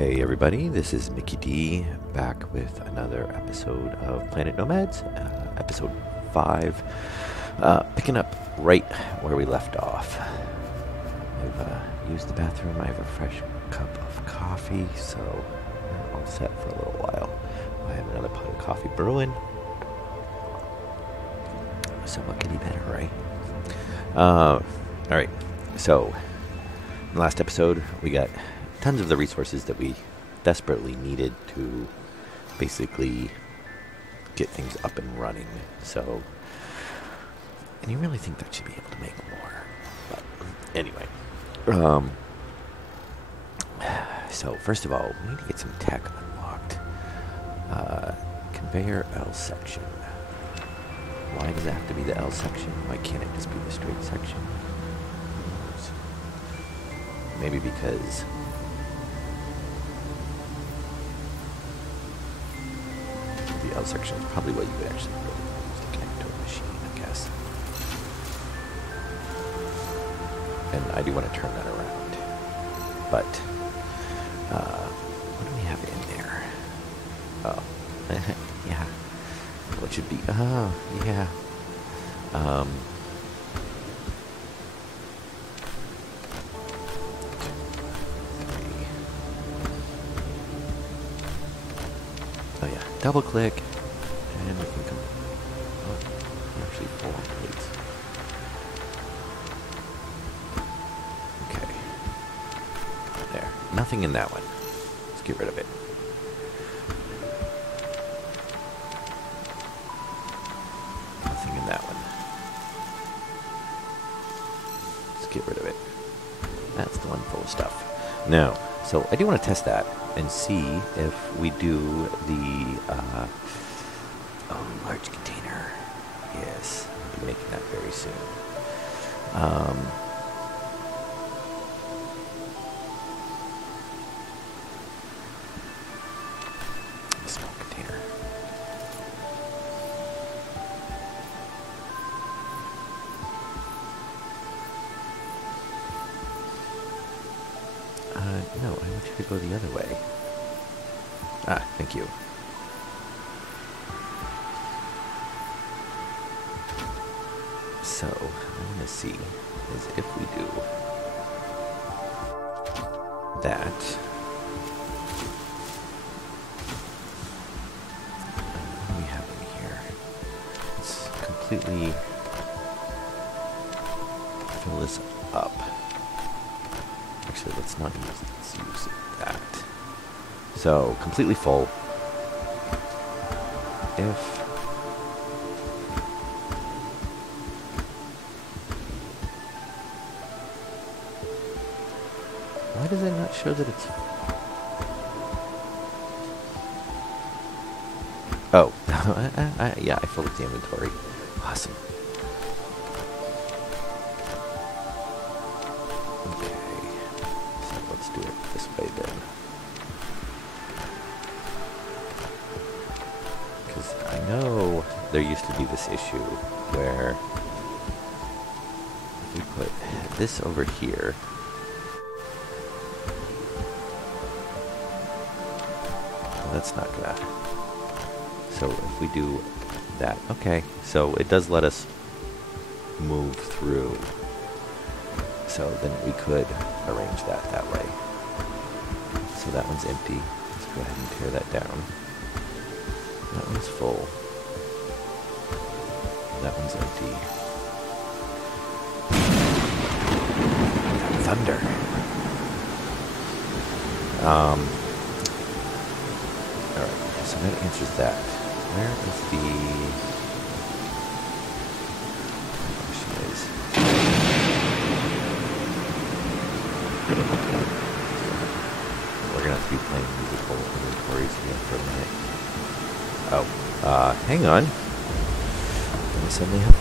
Hey everybody, this is Mickey D, back with another episode of Planet Nomads, episode 5, picking up right where we left off. I've used the bathroom, I have a fresh cup of coffee, so we're all set for a little while. I have another pot of coffee brewing, so what can be better, right? Alright, so in the last episode we got tons of the resources that we desperately needed to basically get things up and running. So, and you really think that should be able to make more. But anyway, so first of all, we need to get some tech unlocked. Conveyor L section. Why does it have to be the L section? Why can't it just be the straight section? Maybe because the L section is probably what you would actually really use to connect to a machine, I guess. And I do want to turn that around. But, what do we have in there? Oh, yeah. What should be, oh, yeah. Oh yeah, double click, and we can come. Oh, actually, 4 plates. Okay. There. Nothing in that one. Let's get rid of it. Nothing in that one. Let's get rid of it. That's the one full of stuff. Now, so I do want to test that and see if we do the large container. Yes, I'll be making that very soon. Small container. No, I want you to go the other way. Ah, thank you. So, I want to see is if we do that. What do we have in here? Let's completely fill this up. Actually, let's not use this. Let's use that. So, completely full. Why does it not show that it's... Oh, yeah, I filled up the inventory. Awesome. Okay, so let's do it this way then. I know there used to be this issue where if we put this over here, well, that's not gonna. So if we do that, okay, so it does let us move through. So then we could arrange that way. So that one's empty. Let's go ahead and tear that down. That one's full. That one's empty. Thunder. Alright, so that answers that. Where is the... The question is... We're gonna have to be playing musical inventories again for a minute. Oh, hang on. Let me suddenly have...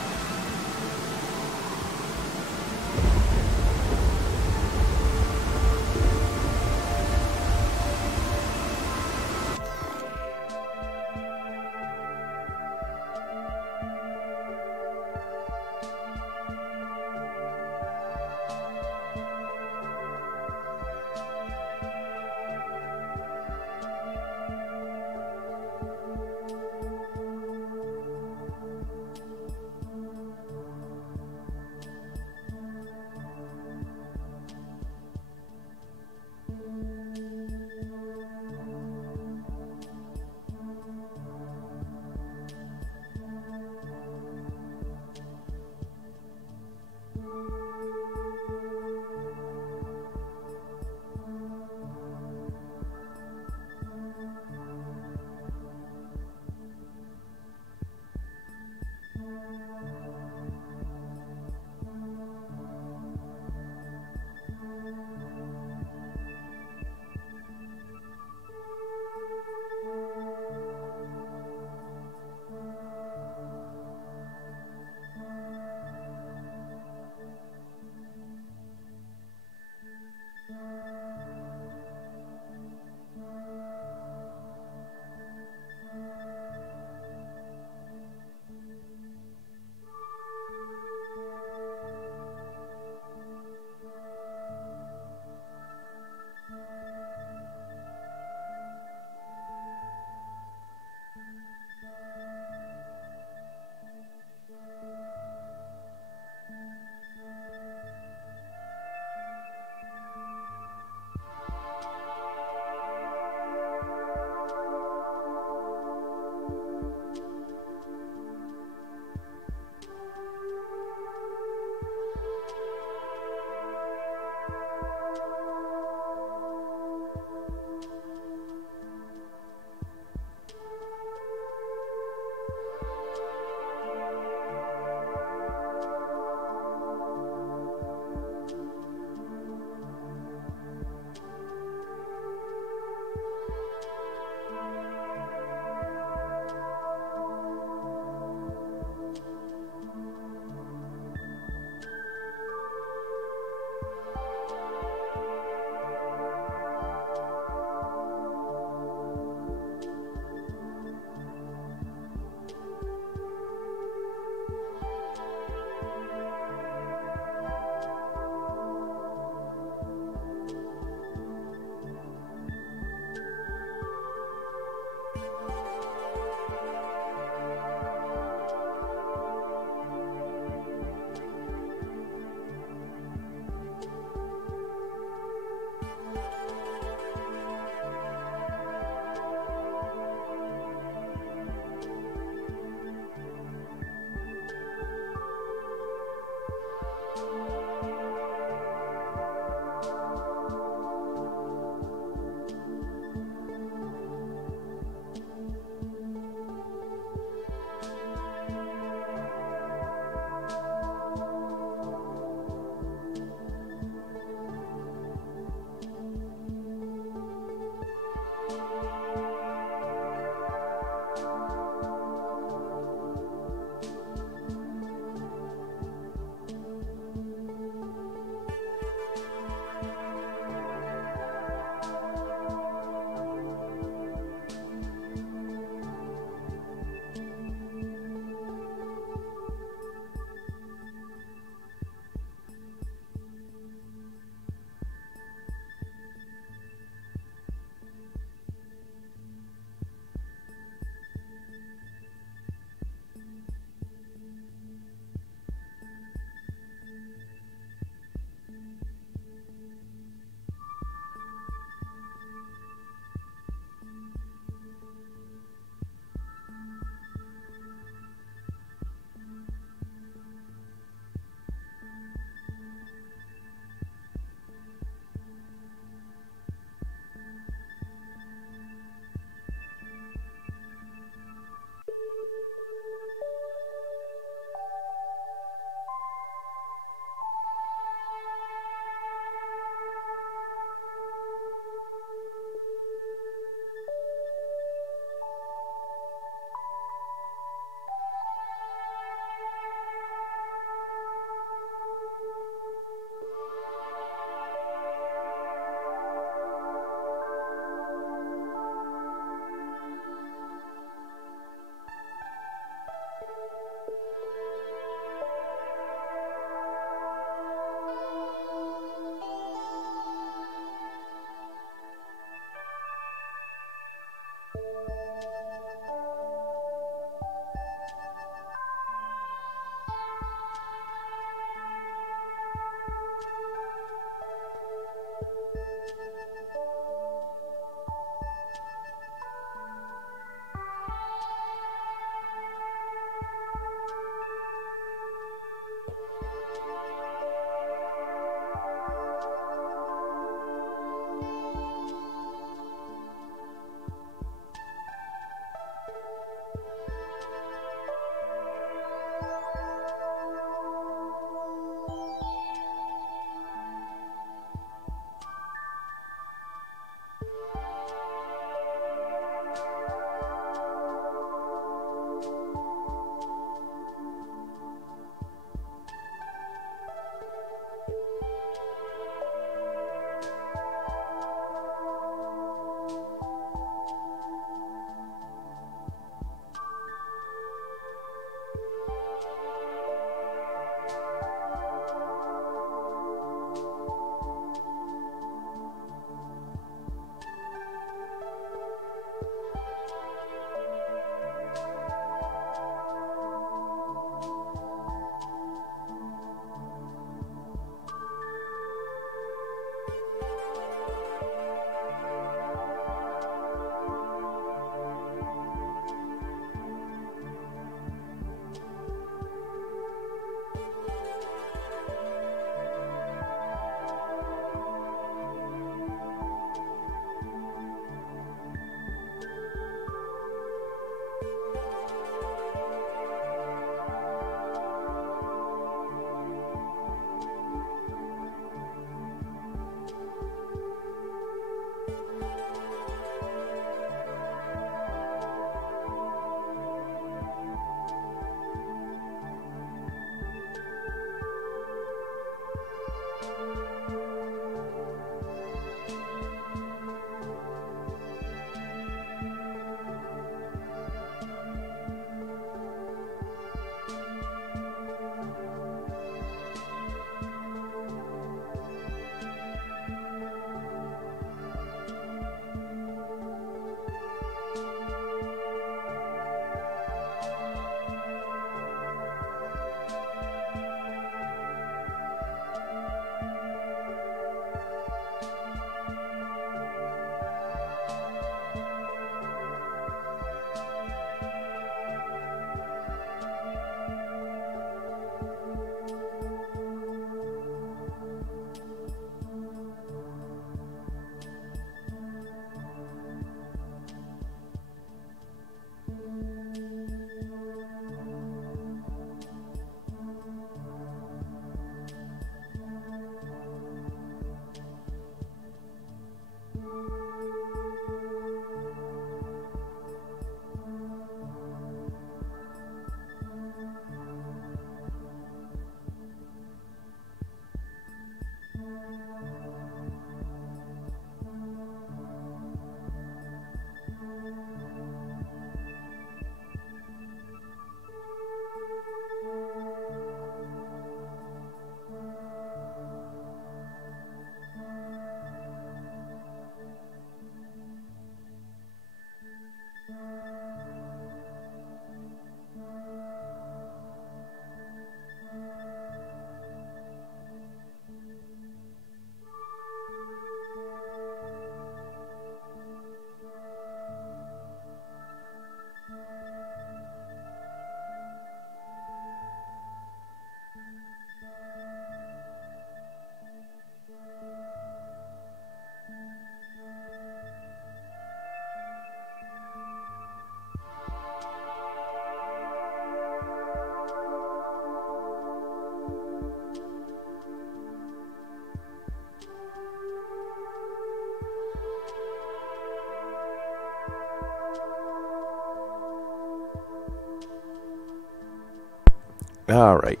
All right,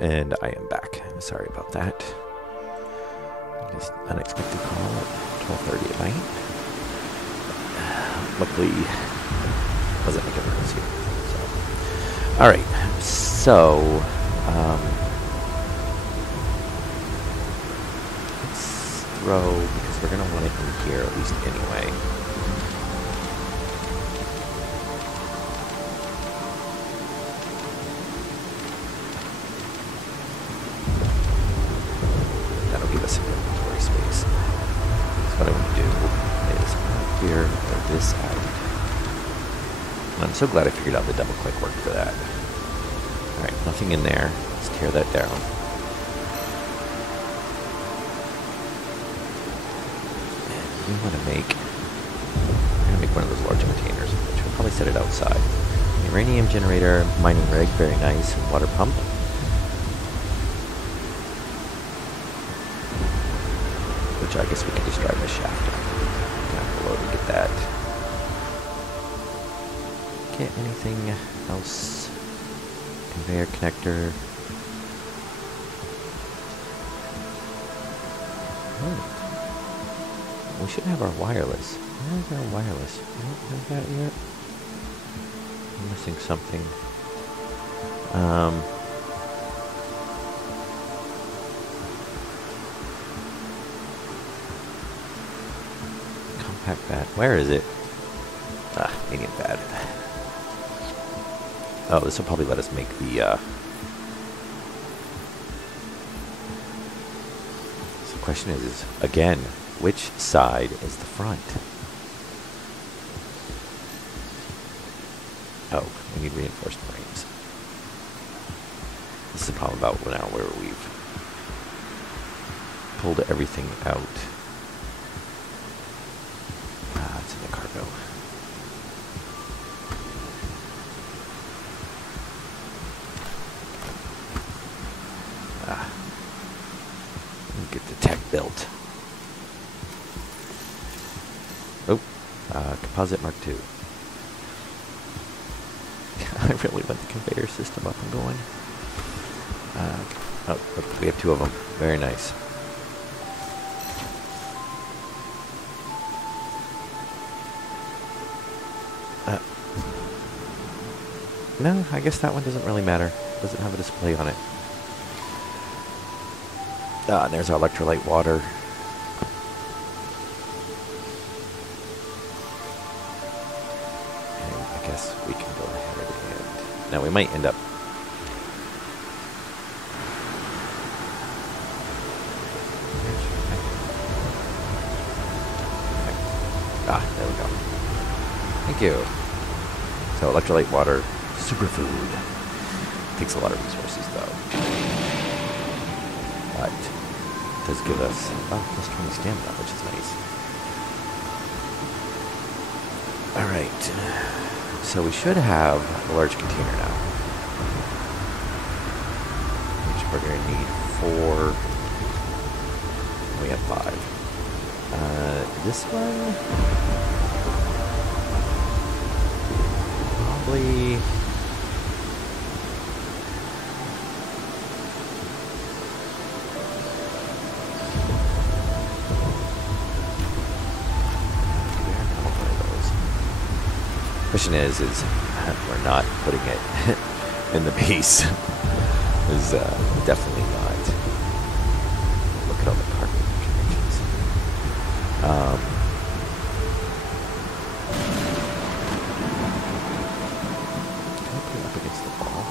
and I am back. Sorry about that. Just unexpected call at 12:30 at night. Luckily, wasn't making noise here. So, all right. So, let's throw, because we're gonna want it in here at least anyway. That'll give us some inventory space. this out. And I'm so glad I figured out the double click work for that. Alright, nothing in there. Let's tear that down. And we want to make... I'm going to make one of those large containers, which we'll probably set it outside. Uranium generator, mining rig, very nice. Water pump. Which I guess we can just drive the shaft down below to get that. Okay, anything else? Conveyor connector. Oh. We should have our wireless. Where's our wireless? We don't have that yet. I'm missing something. Compact bat. Where is it? Ah, medium bat. Oh, this will probably let us make the, So the question is, again, which side is the front? Oh, we need reinforced frames. This is a problem about now where we've pulled everything out. Ah, it's in the cargo. Get the tech built. Oh, composite Mark II. I really want the conveyor system up and going. Oh, look, we have two of them. Very nice. No, I guess that one doesn't really matter. Doesn't have a display on it. Ah, and there's our electrolyte water. And I guess we can go ahead and... Now we might end up... Ah, there we go. Thank you. So electrolyte water, superfood. Takes a lot of resources though. But it does give us plus 20 stamina, which is nice. Alright, so we should have a large container now. Which we're going to need 4. We have 5. This one? Probably... Question is we're not putting it in the base. Is definitely not. Look at all the cargo connections. Can I put it up against the wall?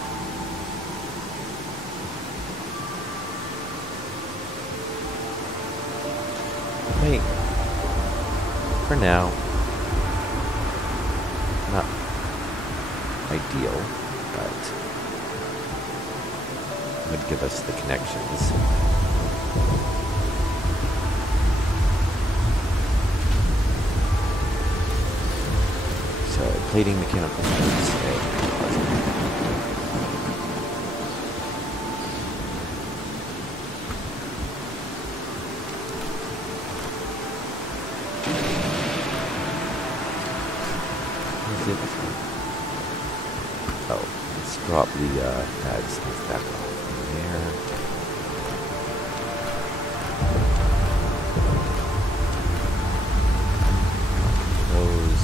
Wait. For now. Not ideal, but it would give us the connections. So, plating mechanical parts. Oh, let's drop the pads back off in there. Those.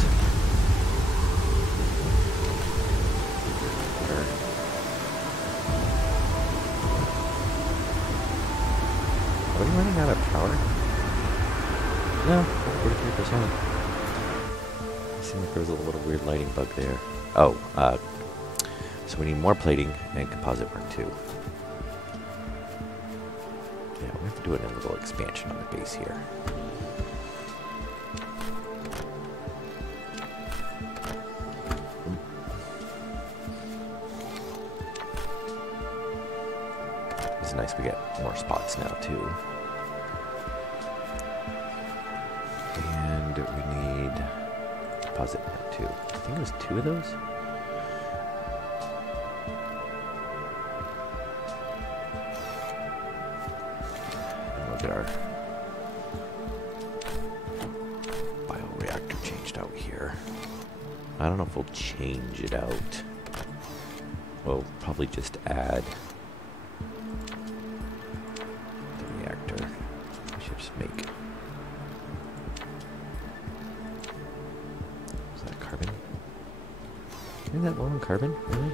Are we running out of power? No, 43%. Seemed like there was a little weird lighting bug there. Oh, so we need more plating and composite Mark II. Yeah, we have to do a little expansion on the base here. nice. We get more spots now, too. And we need deposit net, too. I think it was 2 of those. And we'll get our bioreactor changed out here. I don't know if we'll change it out. We'll probably just add the reactor. We should just make. Is that carbon? Isn't that low on carbon? Really?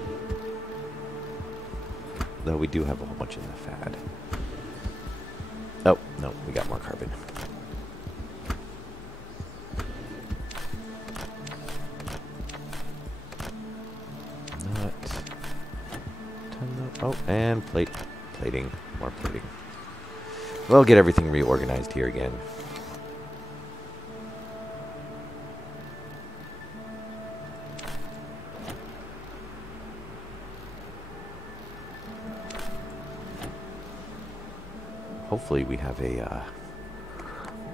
Though we do have a whole bunch in the fad. Oh, no, we got more carbon. Oh, and plating, more plating. We'll get everything reorganized here again. Hopefully we have a,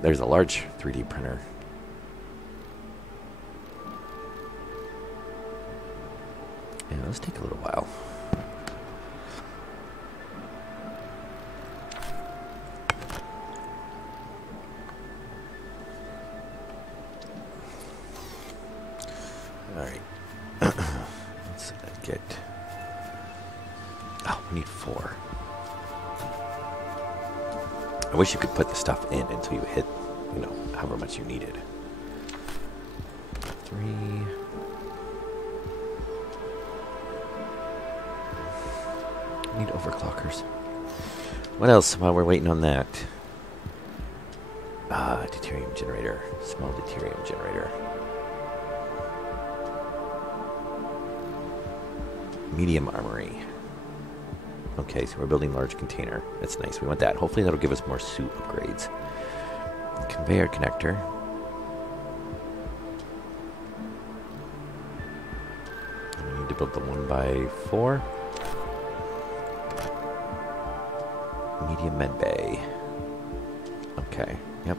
there's a large 3D printer. Yeah, let's take a little while. Alright. Let's get... Oh, we need 4. I wish you could put the stuff in until you hit, you know, however much you needed. 3. Need overclockers. What else while we're waiting on that? Deuterium generator. Small deuterium generator. Medium armory. Okay, so we're building large container. That's nice. We want that. Hopefully that'll give us more suit upgrades. Conveyor connector. We need to build the 1x4. Medium med bay. Okay. Yep.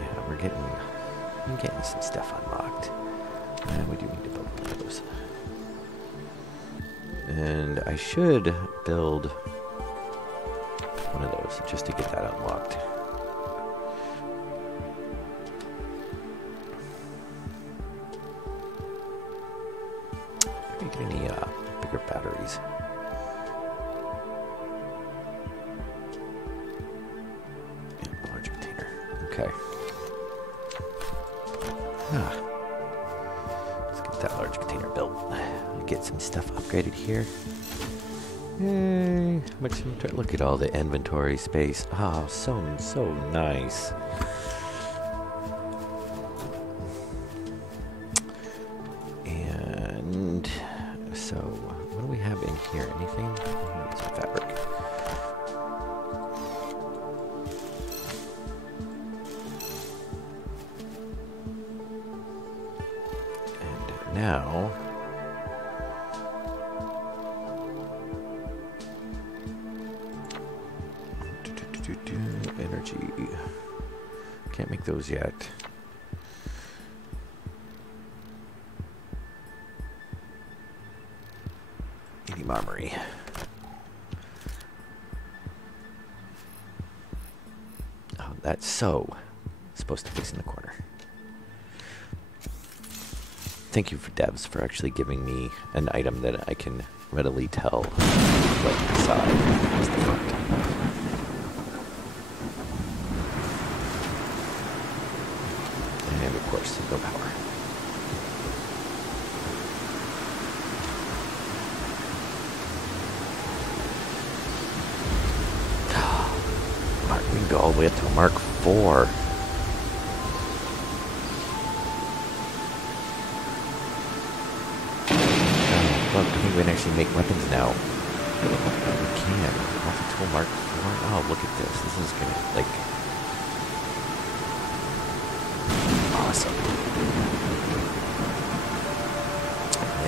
Yeah, we're getting some stuff unlocked. And we do need to build one of those. And I should build one of those just to get that unlocked. Are you getting any bigger batteries? Yeah, large container. Okay. Let's get that large container built. Get some stuff upgraded here. Yay! Much inventory. Look at all the inventory space. Oh, so nice. And so, what do we have in here? Anything? Some fabric. And now, energy. Can't make those yet. Medium armory. Oh, that's so supposed to fix in the corner. Thank you for devs for actually giving me an item that I can readily tell what side is the front. And of course, no power. We can go all the way up to Mark 4. Look, I think we can actually make weapons now. We can. Multi-tool Mark 4. Oh, look at this. This is gonna, like, awesome.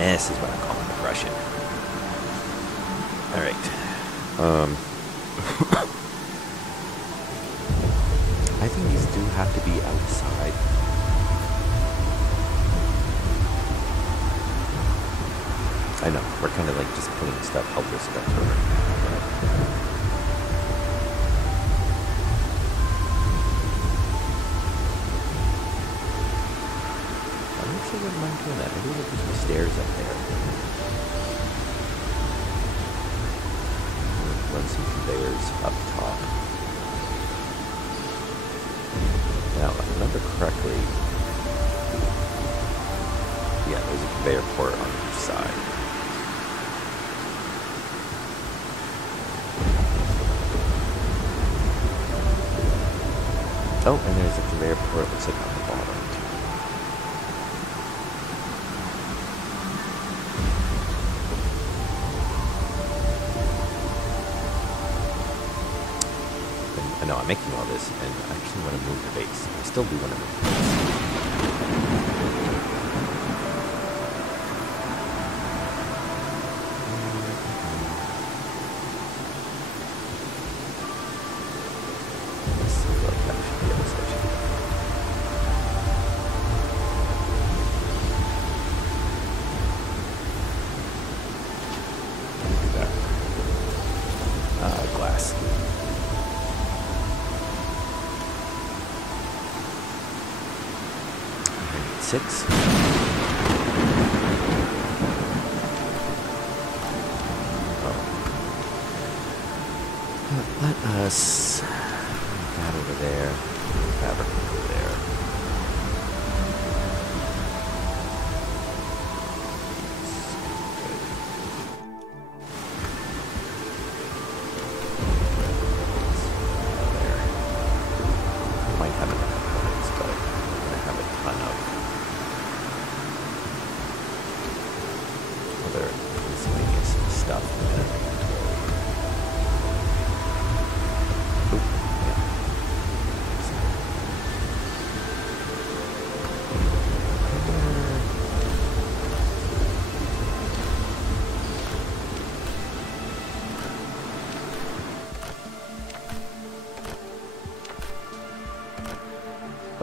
This is what I'm calling aggression. Alright. I think these do have to be outside. I know, we're kind of like just putting stuff, helpless stuff over right now. I actually wouldn't mind doing that. Maybe we'll put some stairs up there. Run some conveyors up top. Now, if I remember correctly, yeah, there's a conveyor port on each side. Oh, and there's a conveyor port, looks like on the bottom. And I know I'm making all this, and I actually want to move the base. I still do want to move the base. Glass. Six. Oh. Let us move that over there. Fabric over there.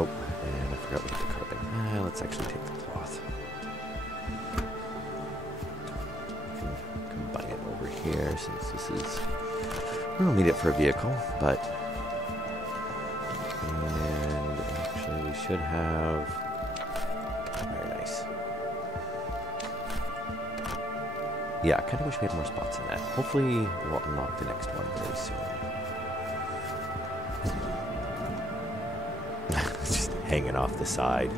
Oh, and I forgot we had the carpet. Let's actually take the cloth. We can combine it over here since this is... we don't need it for a vehicle, but... and actually we should have... very nice. Yeah, I kind of wish we had more spots in that. Hopefully we'll unlock the next one very soon. Just hanging off the side.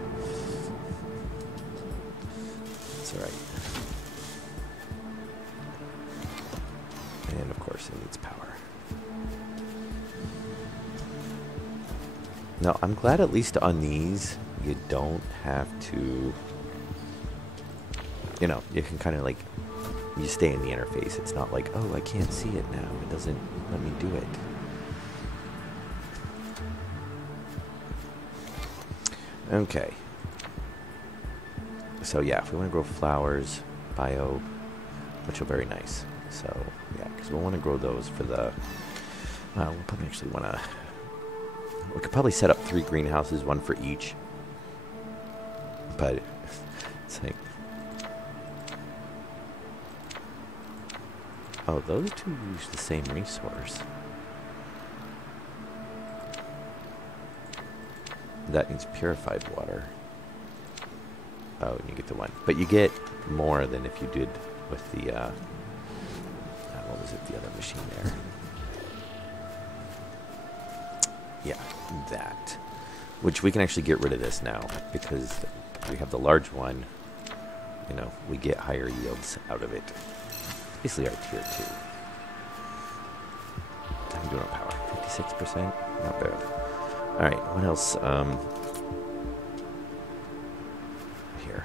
It's alright. And of course it needs power. Now I'm glad at least on these you don't have to, you know, you can kind of like, you stay in the interface. It's not like, oh, I can't see it now. It doesn't let me do it. Okay. So yeah, if we want to grow flowers, bio, which are very nice. So yeah, because we'll want to grow those for the, we'll probably actually want to, we could probably set up 3 greenhouses, 1 for each. But it's like, oh, those two use the same resource. That needs purified water. Oh, and you get the 1. But you get more than if you did with the, what was it, the other machine there? Yeah, that. Which we can actually get rid of this now, because we have the large one, you know, we get higher yields out of it. Basically our tier 2. I'm doing on power. 56%? Not bad. Alright, what else? Here.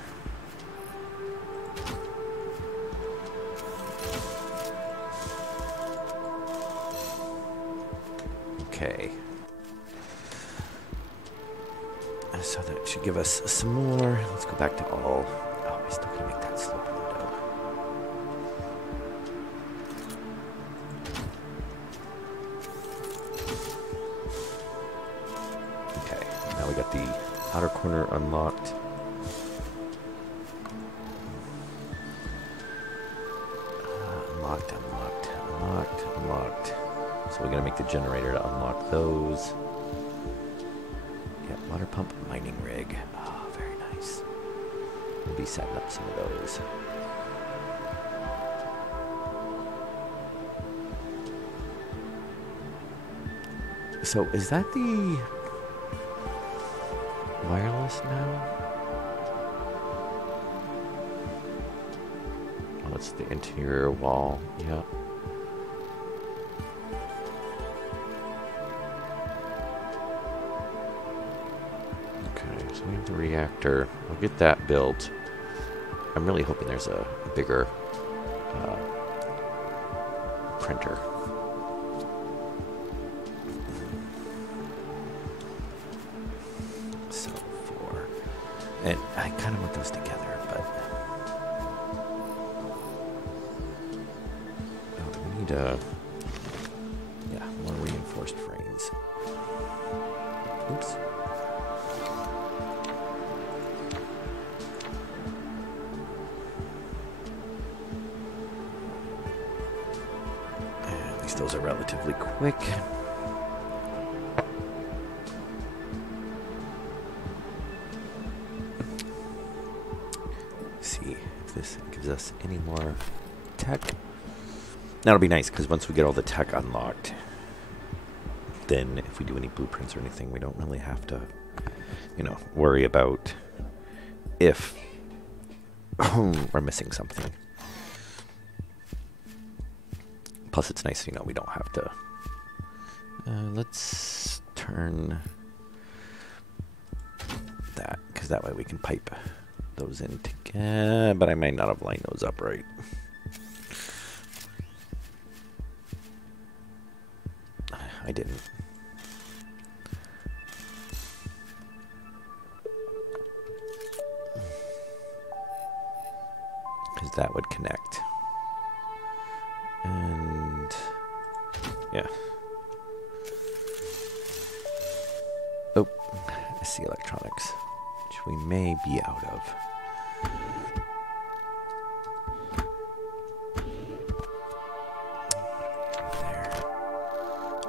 Okay. So that should give us some more. Let's go back to all. Oh, I still gotta make that slope window. outer corner unlocked. Unlocked. So we're gonna make the generator to unlock those. Yeah, water pump, mining rig. Oh, very nice. We'll be setting up some of those. So is that the wireless now? Oh, it's the interior wall. Yeah. Okay, so we have the reactor. We'll get that built. I'm really hoping there's a bigger printer. So 4. And I kind of want those together, but... Oh, we need yeah, more reinforced frames. Oops. At least those are relatively quick. See if this gives us any more tech. That'll be nice, because once we get all the tech unlocked, then if we do any blueprints or anything, we don't really have to, you know, worry about if we're missing something. Plus, it's nice, you know, we don't have to. Let's turn that, because that way we can pipe those in together, but I might not have lined those up right. I didn't. Because that would connect. And yeah. Oh, I see electronics, which we may be out of.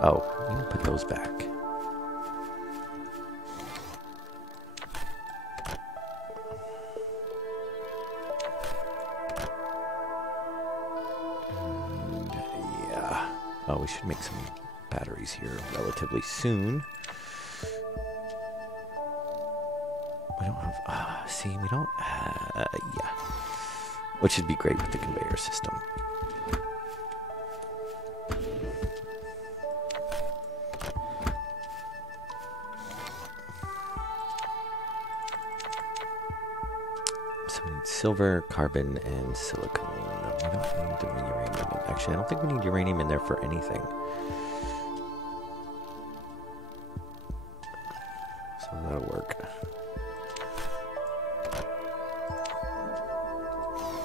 Oh, we can put those back. And yeah. Oh, we should make some batteries here relatively soon. We don't have... see, we don't... yeah. Which should be great with the conveyor system. So we need silver, carbon, and silicone. We don't need the uranium. Actually, I don't think we need uranium in there for anything. So that'll work.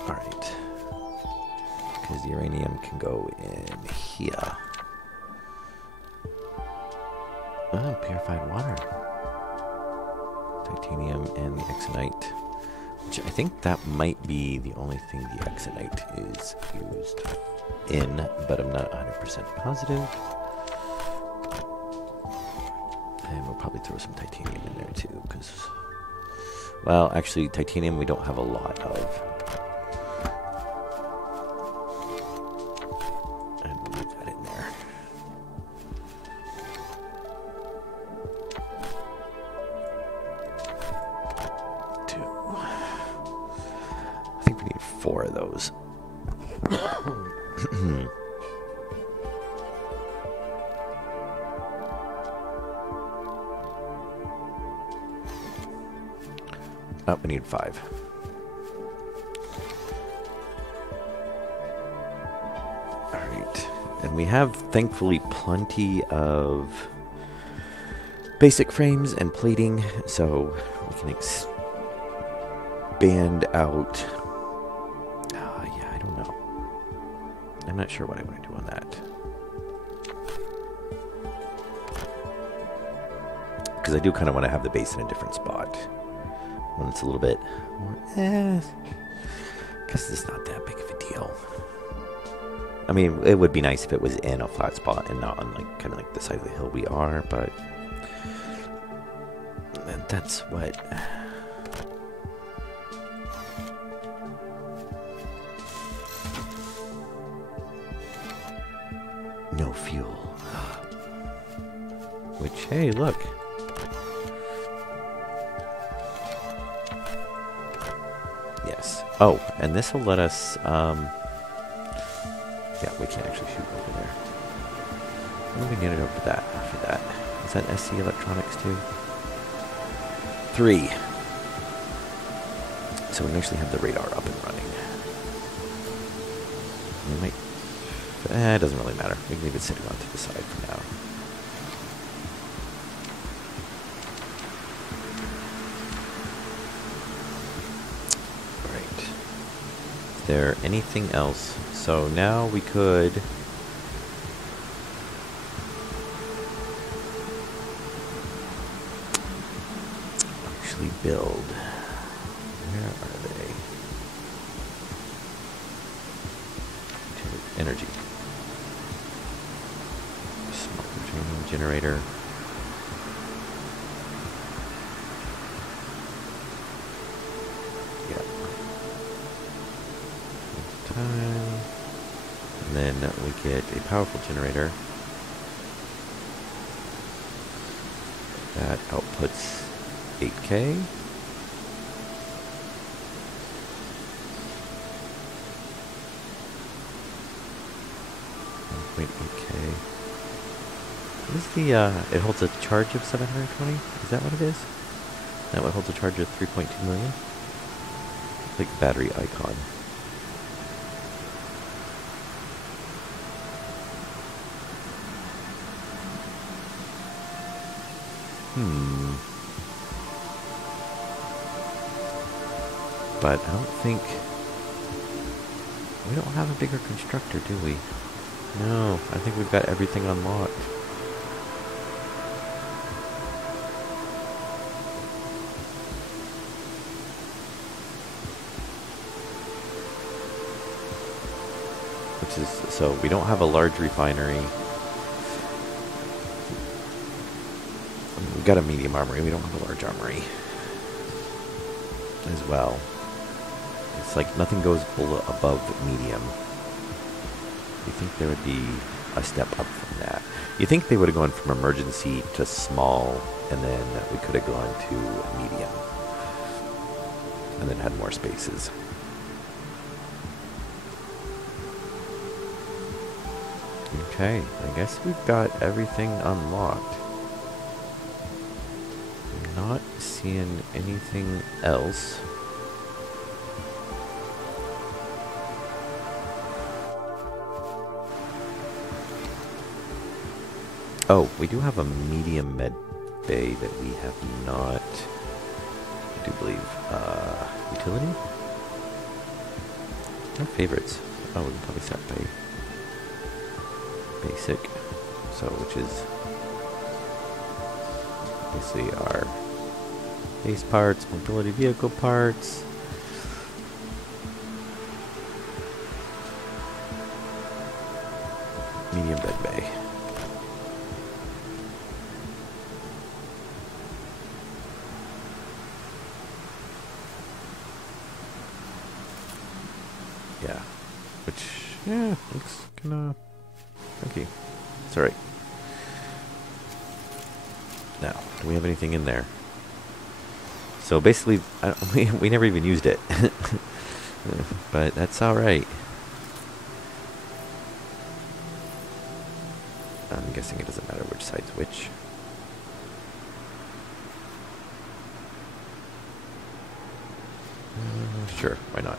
Alright. Because the uranium can go in here. Oh, purified water. Titanium and the Exonite. Which I think that might be the only thing the Exonite is used in, but I'm not 100% positive. And we'll probably throw some titanium in there too, because... Well, actually, titanium we don't have a lot of. And we'll leave that in there. I think we need 4 of those. Oh, we need 5. Alright. And we have, thankfully, plenty of basic frames and plating, so we can expand out. Yeah, I don't know. I'm not sure what I want to do on that. Because I do kind of want to have the base in a different spot. When it's a little bit... guess it's not that big of a deal. I mean, it would be nice if it was in a flat spot and not on like kind of like the side of the hill we are, but that's what. No fuel. Which, hey, look. Yes. Oh, and this will let us. Yeah, we can't actually shoot over there. What do we need it over that after that? Is that SC electronics too? 3. So we can actually have the radar up and running. We might... it doesn't really matter. We can leave it sitting on to the side for now. Right. Is there anything else? So now we could... actually build. Where are they? Energy. Smart training generator. Yeah. Time. And then we get a powerful generator that outputs 8K. 1.8K. What is the, it holds a charge of 720? Is that what it is? That one holds a charge of 3.2 million? Like battery icon. But I don't think... we don't have a bigger constructor, do we? No, I think we've got everything unlocked. Which is... so we don't have a large refinery. We've got a medium armory, we don't have a large armory. As well. It's like nothing goes below, above medium. You think there would be a step up from that? You think they would have gone from emergency to small, and then we could have gone to medium, and then had more spaces. Okay, I guess we've got everything unlocked. I'm not seeing anything else. Oh, we do have a medium med bay that we have not, I do believe, utility? No favorites. Oh, we can probably set by basic, so which is basically our base parts, mobility vehicle parts. Medium bed bay. Yeah, which, yeah, looks kinda funky. It's alright. Now, do we have anything in there? So basically, we never even used it. But that's alright. I'm guessing it doesn't matter which side's which. Sure, why not?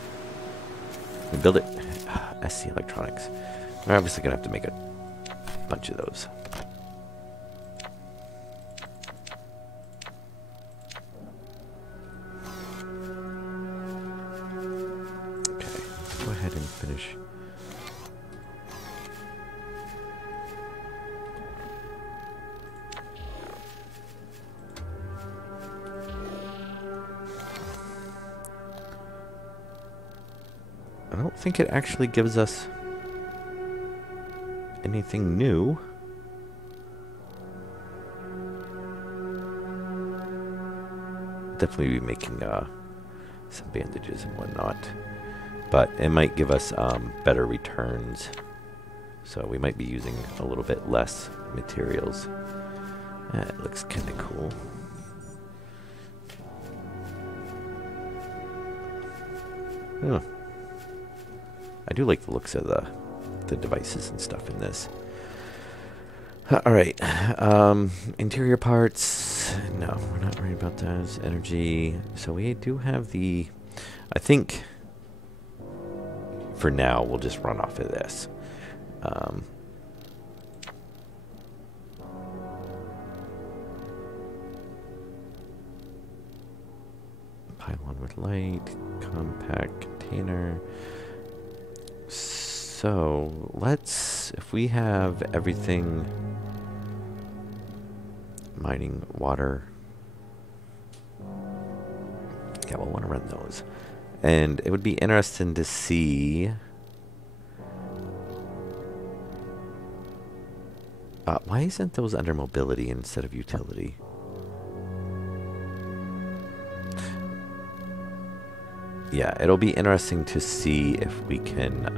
We build it. SC Electronics. We're obviously gonna have to make a bunch of those. Okay, let's go ahead and finish. don't think it actually gives us anything new. Definitely be making some bandages and whatnot. But it might give us better returns. So we might be using a little bit less materials. That looks kind of cool. Huh. I do like the looks of the devices and stuff in this. Alright. Interior parts. No, we're not worried about those. Energy. So we do have the... I think for now we'll just run off of this. Pylon with light. Compact container. So let's, if we have everything, mining, water, yeah, we'll want to run those. And it would be interesting to see why isn't those under mobility instead of utility? Yeah, it'll be interesting to see if we can,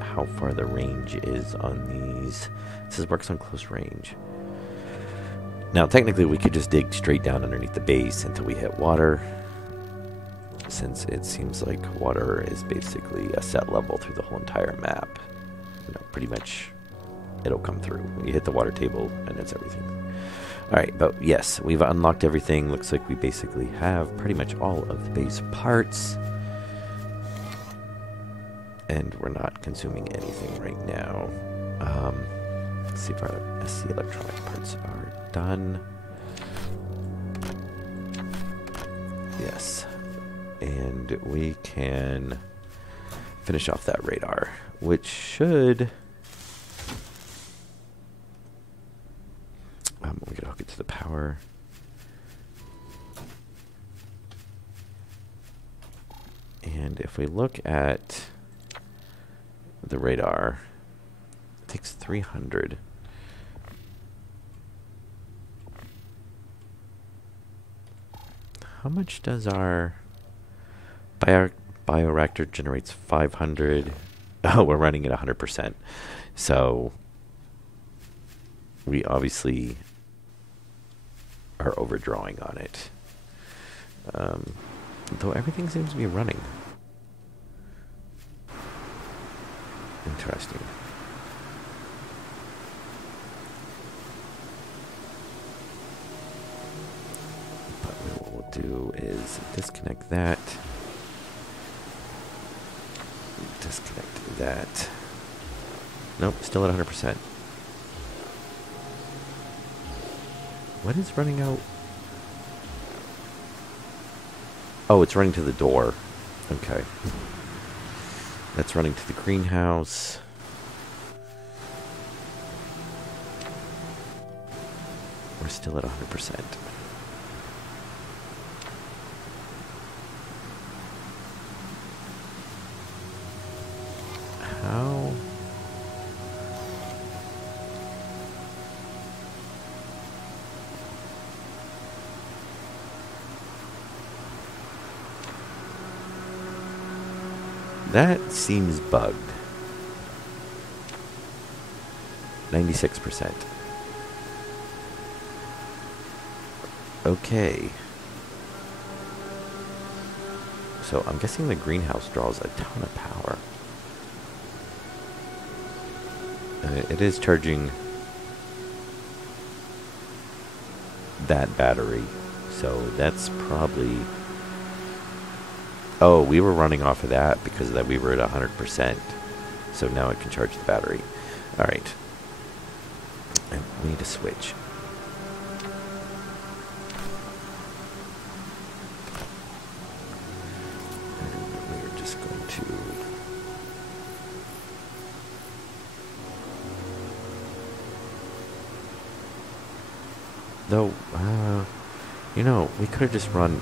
how far the range is on these. It says works on close range. Now, technically, we could just dig straight down underneath the base until we hit water, since it seems like water is basically a set level through the whole entire map. You know, pretty much, it'll come through. You hit the water table, and it's everything. Alright, but yes, we've unlocked everything. Looks like we basically have pretty much all of the base parts. And we're not consuming anything right now. Let's see if our SC electronic parts are done. Yes. And we can finish off that radar, which should... we can hook it to the power. And if we look at the radar, it takes 300. How much does our bioreactor generates? 500. Oh, we're running at 100%. So we obviously are overdrawing on it. Though everything seems to be running. Interesting. But what we'll do is disconnect that. Disconnect that. Nope, still at 100%. What is running out? Oh, it's running to the door. Okay. That's running to the greenhouse. We're still at 100%. How? That seems bugged. 96%. Okay. So I'm guessing the greenhouse draws a ton of power. It is charging that battery. So that's probably... Oh, we were running off of that because that we were at 100%. So now it can charge the battery. Alright. And we need a switch. And we're just going to... Though, you know, we could have just run...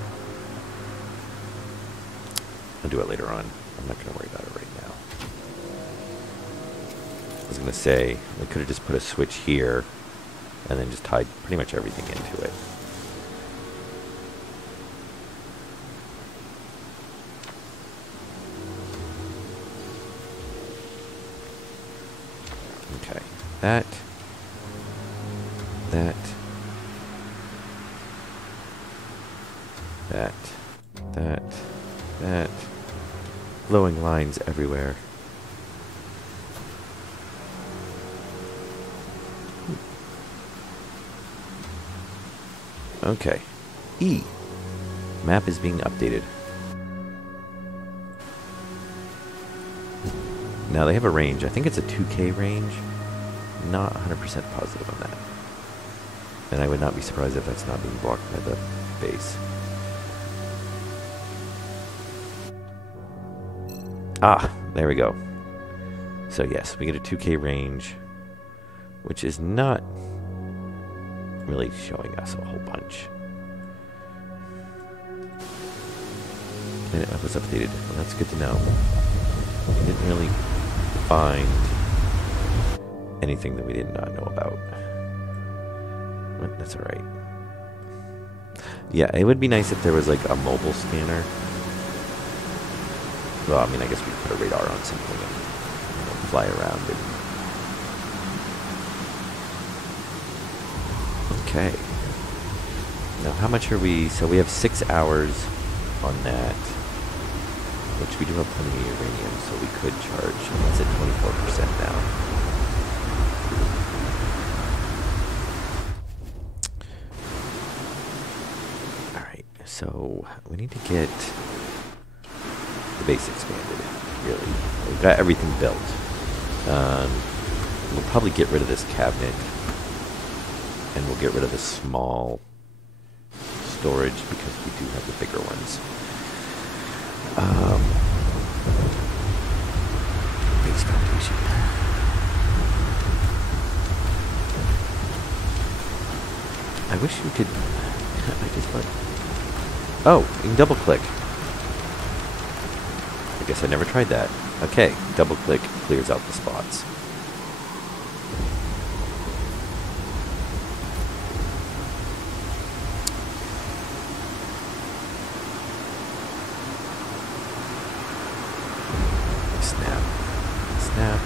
I'll do it later on. I'm not going to worry about it right now. I was going to say, we could have just put a switch here and then just tied pretty much everything into it. Okay, that, glowing lines everywhere. Okay, E. Map is being updated. Now they have a range. I think it's a 2K range. Not 100% positive on that. And I would not be surprised if that's not being blocked by the base. Ah, there we go. So yes, we get a 2K range, which is not really showing us a whole bunch. And it was updated. Well, that's good to know. We didn't really find anything that we did not know about. But that's alright. Yeah, it would be nice if there was like a mobile scanner. Well, I mean, I guess we could put a radar on something and, you know, fly around it. Okay. Now, how much are we? So we have 6 hours on that, which we do have plenty of uranium, so we could charge. It's at 24% now. All right. So we need to get the base expanded, really. We've got everything built. We'll probably get rid of this cabinet, and we'll get rid of the small storage because we do have the bigger ones. Base foundation. I wish we could. I just want. Oh, you can double click. I guess I never tried that. Okay, double click clears out the spots. Snap. Snap.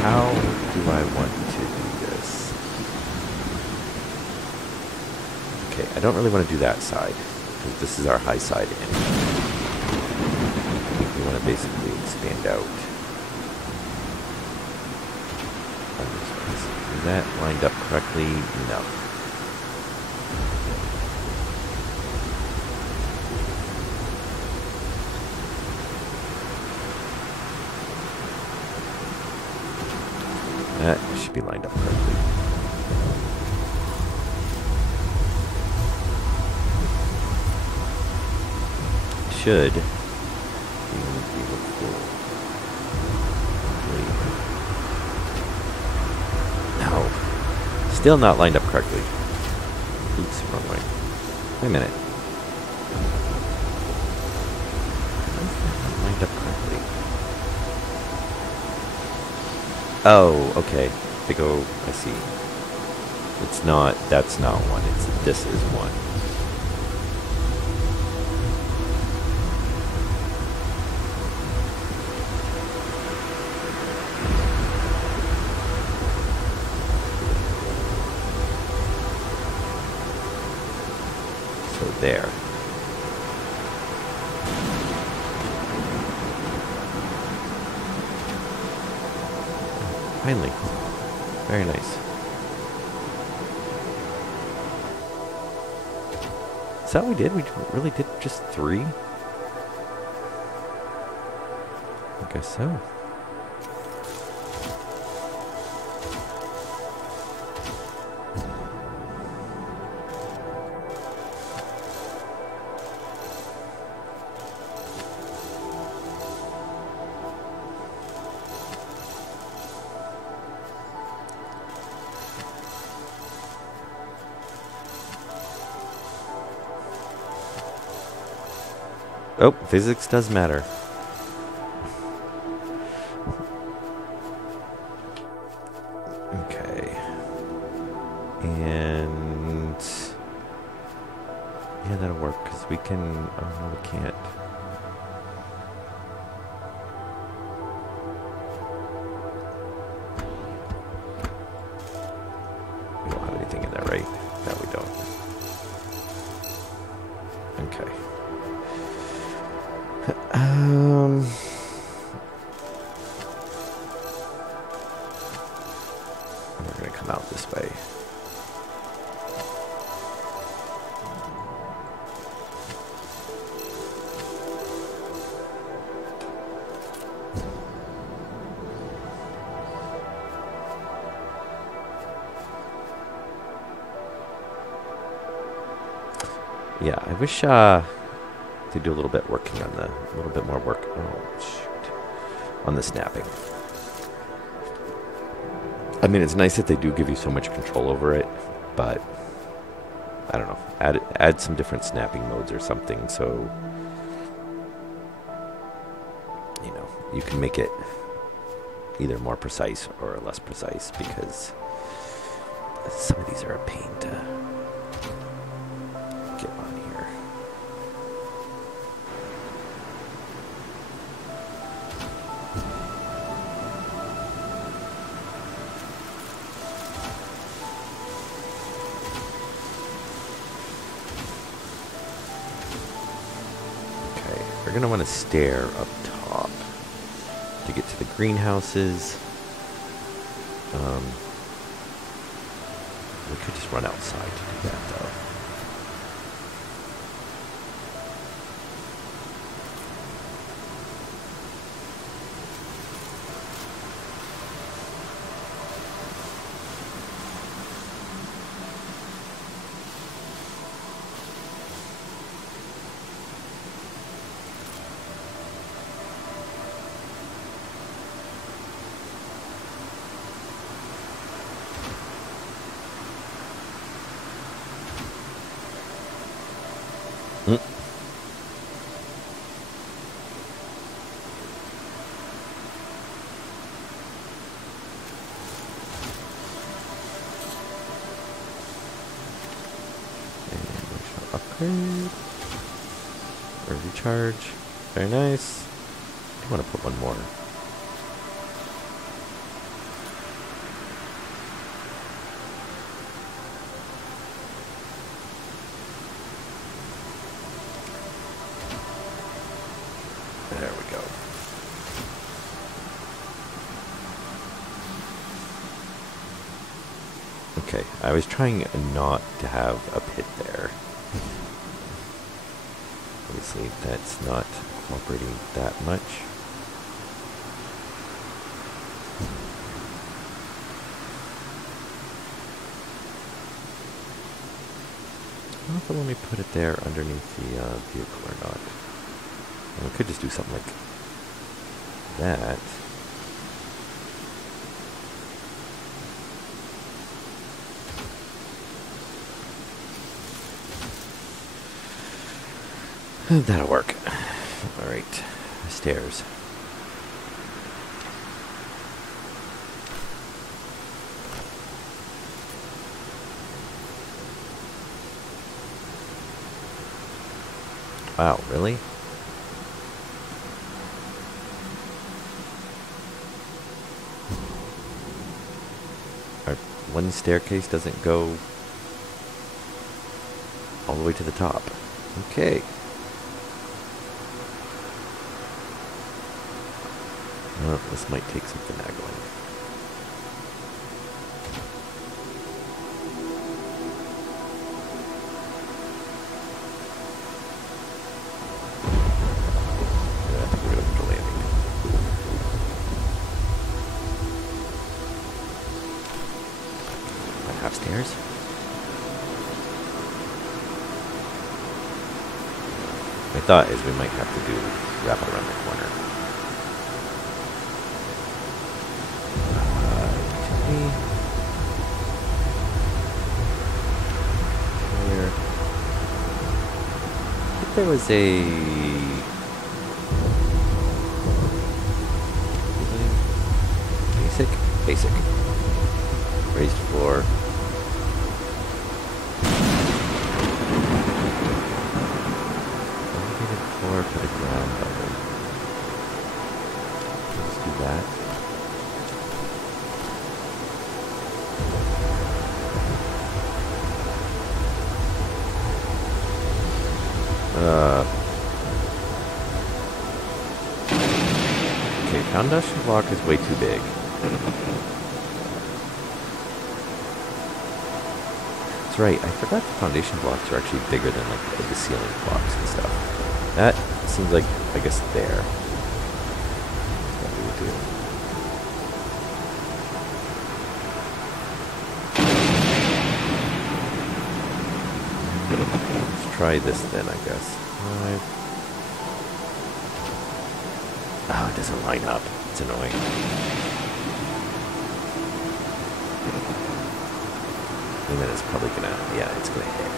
How do I want to do this? Okay, I don't really want to do that side, because this is our high side anyway. We want to basically expand out. Is that lined up correctly? No. That should be lined up correctly. Should be no. Still not lined up correctly. Oops, wrong way. Wait a minute. Why is that not lined up correctly? Oh, okay. They go, I see. It's not, that's not one. It's, this is one. So there. Finally. Very nice. Is that what we did? We really did just 3? I guess so. Oh, physics does matter. Okay. And yeah, that'll work because we can. Oh no, we can't. We don't have anything in there, right? No, we don't. Okay. We're gonna come out this way. Yeah, I wish to do a little bit working on a little bit more work. Oh shoot, on the snapping. I mean, it's nice that they do give you so much control over it, but I don't know. Add some different snapping modes or something, so you know you can make it either more precise or less precise, because some of these are a pain to get on here. Okay, we're gonna want to stair up top to get to the greenhouses. We could just run outside to do that, though. Upgrade or recharge. Very nice. I want to put one more. There we go. Okay, I was trying not to have a pit there. Obviously, that's not cooperating that much. I don't know if it'll let me put it there underneath the vehicle or not. And we could just do something like that. That'll work. Alright. Stairs. Wow, really? Our one staircase doesn't go all the way to the top. Okay. Well, this might take some finagling. Yeah, I think we're gonna put a landing. About half stairs. My thought is we might have to do wrap it around the corner. There was a Basic. Raised floor. Elevated floor for the ground level. Let's do that. Okay, foundation block is way too big. That's right, I forgot the foundation blocks are actually bigger than like the ceiling blocks and stuff. That seems like, I guess, there. That's what we would do. Let's try this then, I guess. 5. Oh, it doesn't line up. It's annoying. And then it's probably gonna, yeah, it's gonna hit.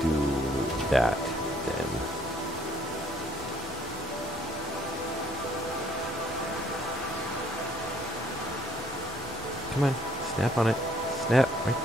Do that then. Come on, snap on it. Snap. Right.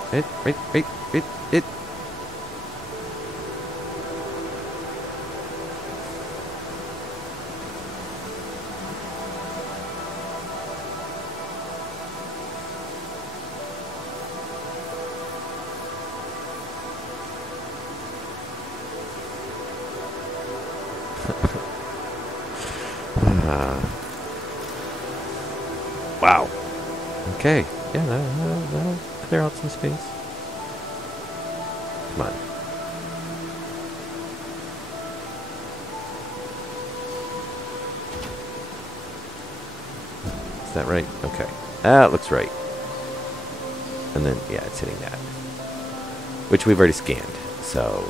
Wow. Okay. Yeah, that'll clear out some space. Come on. Is that right? Okay. That looks right. And then, yeah, it's hitting that. Which we've already scanned, so...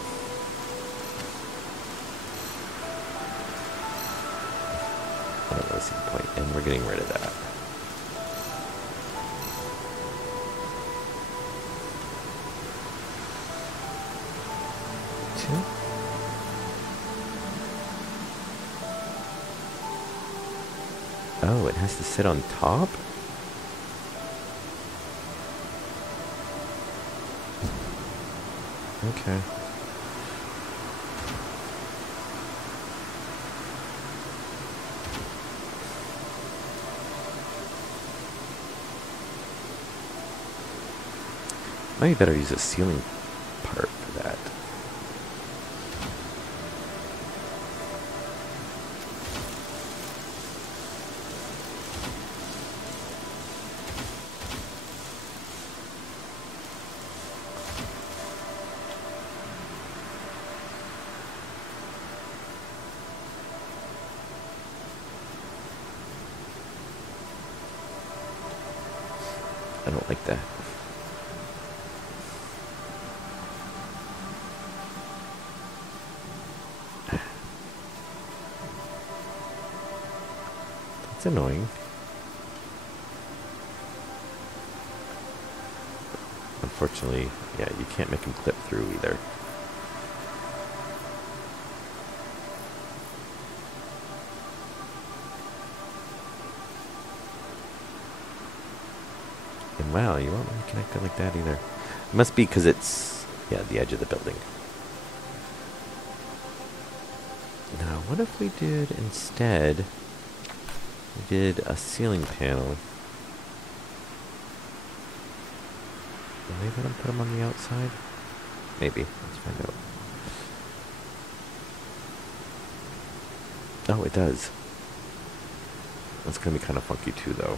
I don't really see the point. And we're getting rid of that. Oh, it has to sit on top? Okay. Might better use a ceiling part for that. I don't like that. That's annoying. Unfortunately, yeah, you can't make them clip through either. And wow, you won't really connect it like that either. It must be because it's, yeah, the edge of the building. Now, what if we did instead, we did a ceiling panel. Will they let him put them on the outside? Maybe. Let's find out. Oh, it does. That's going to be kind of funky too, though.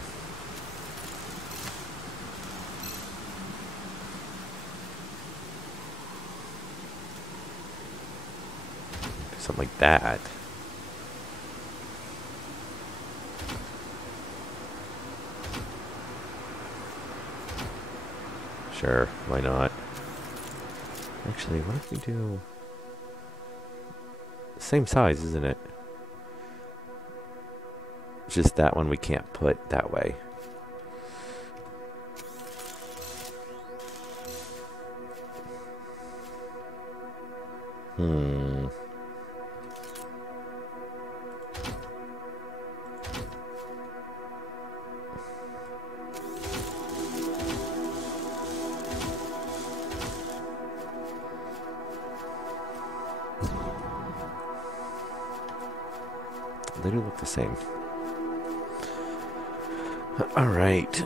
Something like that. Sure, why not? Actually, what if we do... Same size, isn't it? just that one we can't put that way. They do look the same. All right.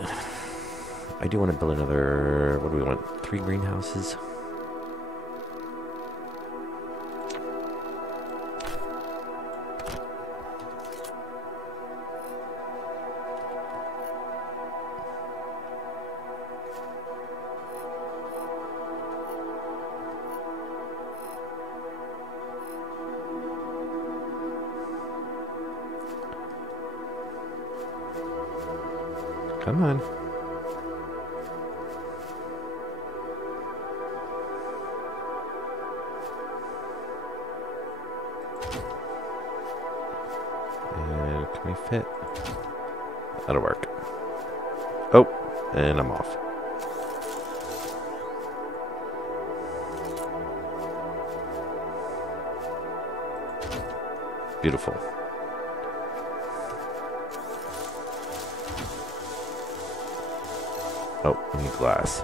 I do want to build another... What do we want? 3 greenhouses? Come on. And can we fit? That'll work. Oh, and I'm off. Beautiful. Oh, we need glass.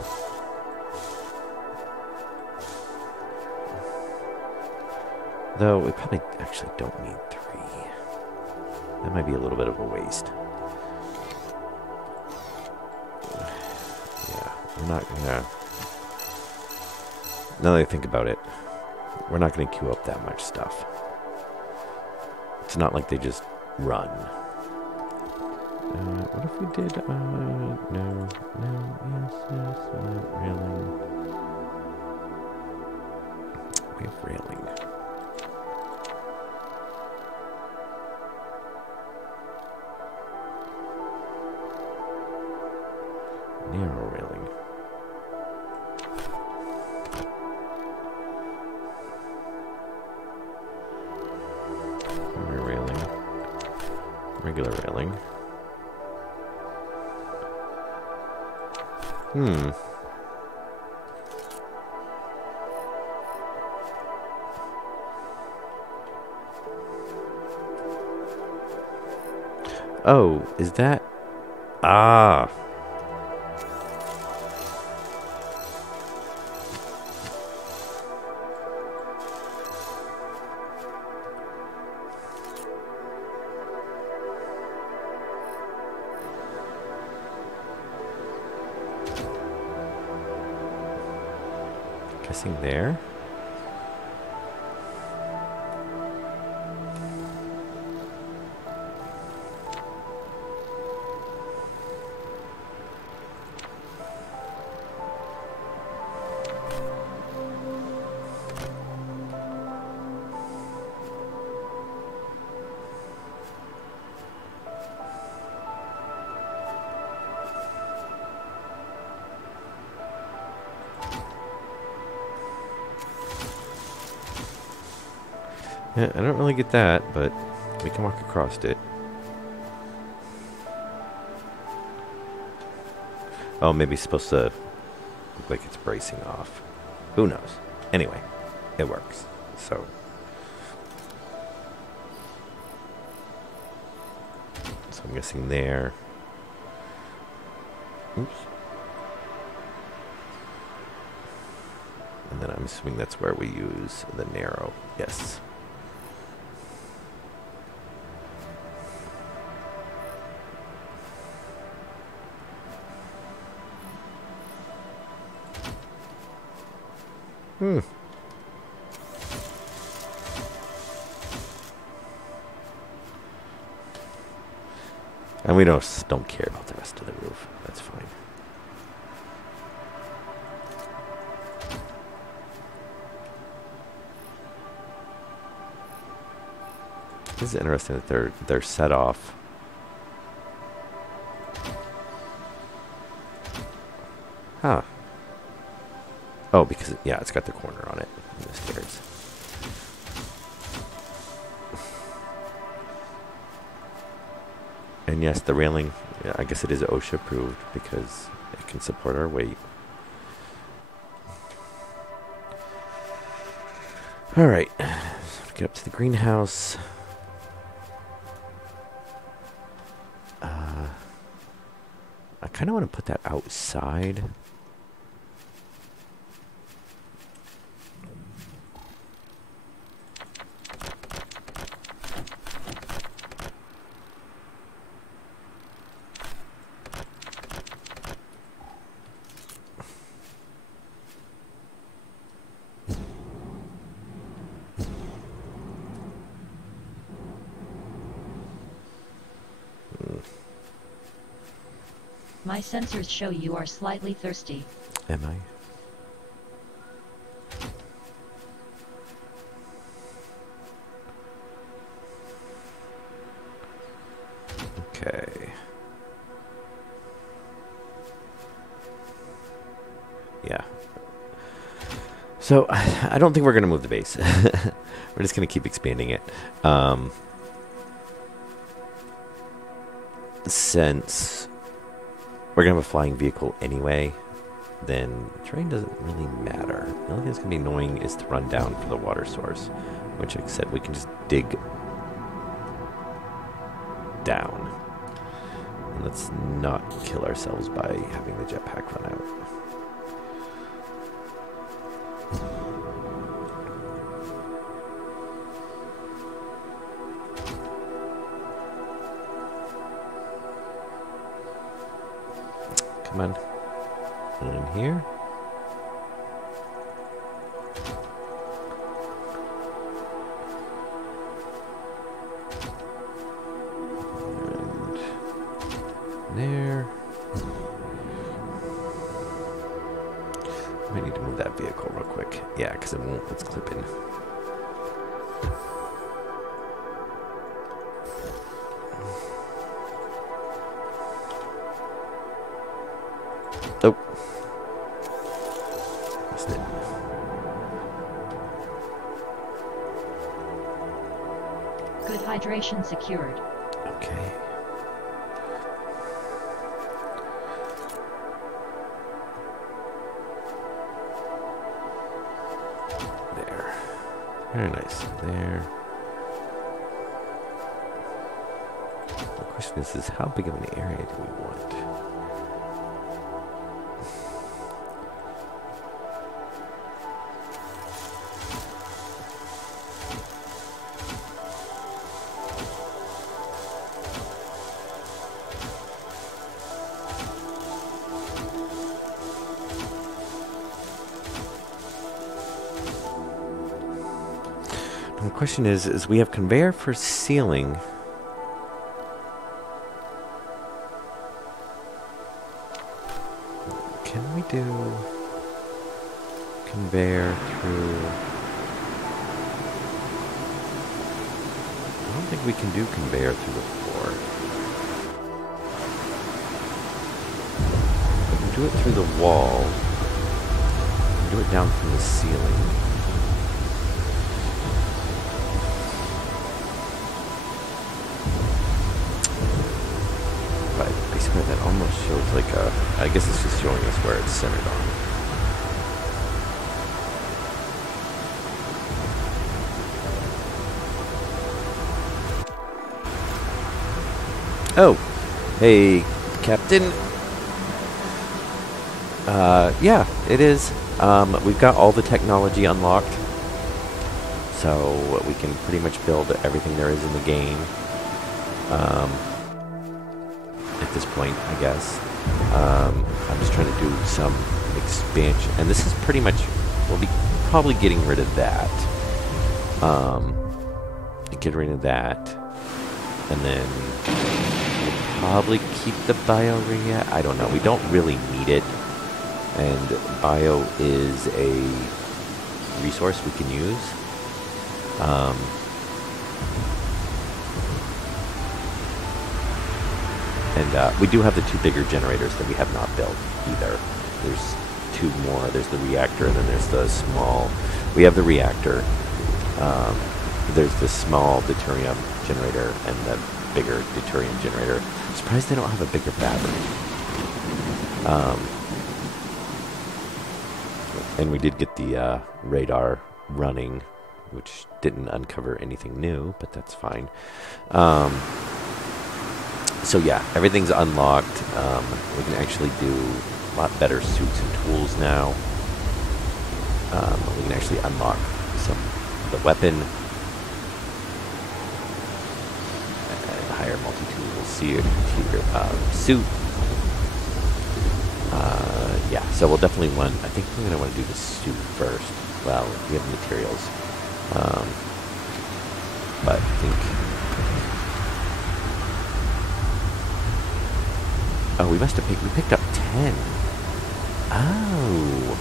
Though, we probably actually don't need 3. That might be a little bit of a waste. Yeah, we're not gonna... Now that I think about it, we're not gonna queue up that much stuff. It's not like they just run. What if we did, no, yes, railing. We have railing. Narrow railing. Primary railing. Regular railing. Oh, is that... Ah. Guessing there. Yeah, I don't really get that, but we can walk across it. Oh, maybe it's supposed to look like it's bracing off. Who knows? Anyway, it works. So I'm guessing there. Oops. And then I'm assuming that's where we use the narrow. Yes. And we don't care about the rest of the roof. That's fine. This is interesting that they're set off. Huh. Oh, because yeah, it's got the corner on it. The stairs. And yes, the railing, I guess it is OSHA approved because it can support our weight. Alright, get up to the greenhouse. I kind of want to put that outside. My sensors show you are slightly thirsty. Am I? Okay. Yeah. So, I don't think we're going to move the base. We're just going to keep expanding it. Since we're going to have a flying vehicle anyway, then terrain doesn't really matter. The only thing that's going to be annoying is to run down for the water source, which, like I said, we can just dig down. And let's not kill ourselves by having the jetpack run out. Come on. In here. And there. I need to move that vehicle real quick. Yeah, because it won't. It's clipping. Oh. Missed it. Good hydration secured. Okay. There. Very nice. There. The question is how big of an area do we want? The question is we have conveyor for sealing. Can we do conveyor through? I don't think we can do conveyor through the floor. We can do it through the wall. We can do it down from the ceiling. That almost shows like a, I guess it's just showing us where it's centered on. Oh, hey, Captain. Yeah, it is. We've got all the technology unlocked, so we can pretty much build everything there is in the game. At this point, I guess. I'm just trying to do some expansion, and this is pretty much, we'll be probably getting rid of that. Get rid of that, and then we'll probably keep the bioreactor. I don't know, we don't really need it, and bio is a resource we can use. And we do have the two bigger generators that we have not built either. There's two more. There's the reactor, and then there's the small. We have the reactor. There's the small deuterium generator, and the bigger deuterium generator. Surprised they don't have a bigger battery. And we did get the radar running, which didn't uncover anything new, but that's fine. So yeah, everything's unlocked. We can actually do a lot better suits and tools now. We can actually unlock the weapon and higher multi-tool suit. Yeah, so we'll definitely want. I think we're gonna want to do the suit first. Well, we have materials, but I think. Oh, we must have picked. We picked up 10. Oh.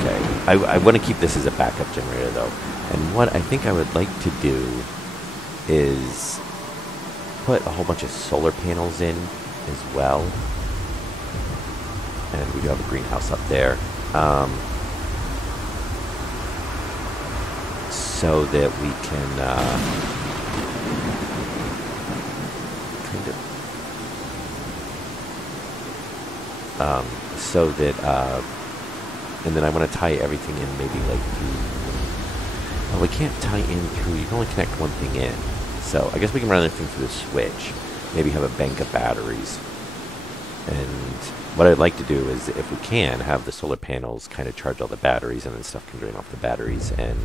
Okay. I want to keep this as a backup generator though, and what I think I would like to do is put a whole bunch of solar panels in as well. And we do have a greenhouse up there, so that we can kind of, so that, and then I want to tie everything in maybe like through, well, we can't tie in through, you can only connect one thing in, so I guess we can run everything through the switch, maybe have a bank of batteries. And what I'd like to do is, if we can, have the solar panels kind of charge all the batteries, and then stuff can drain off the batteries, and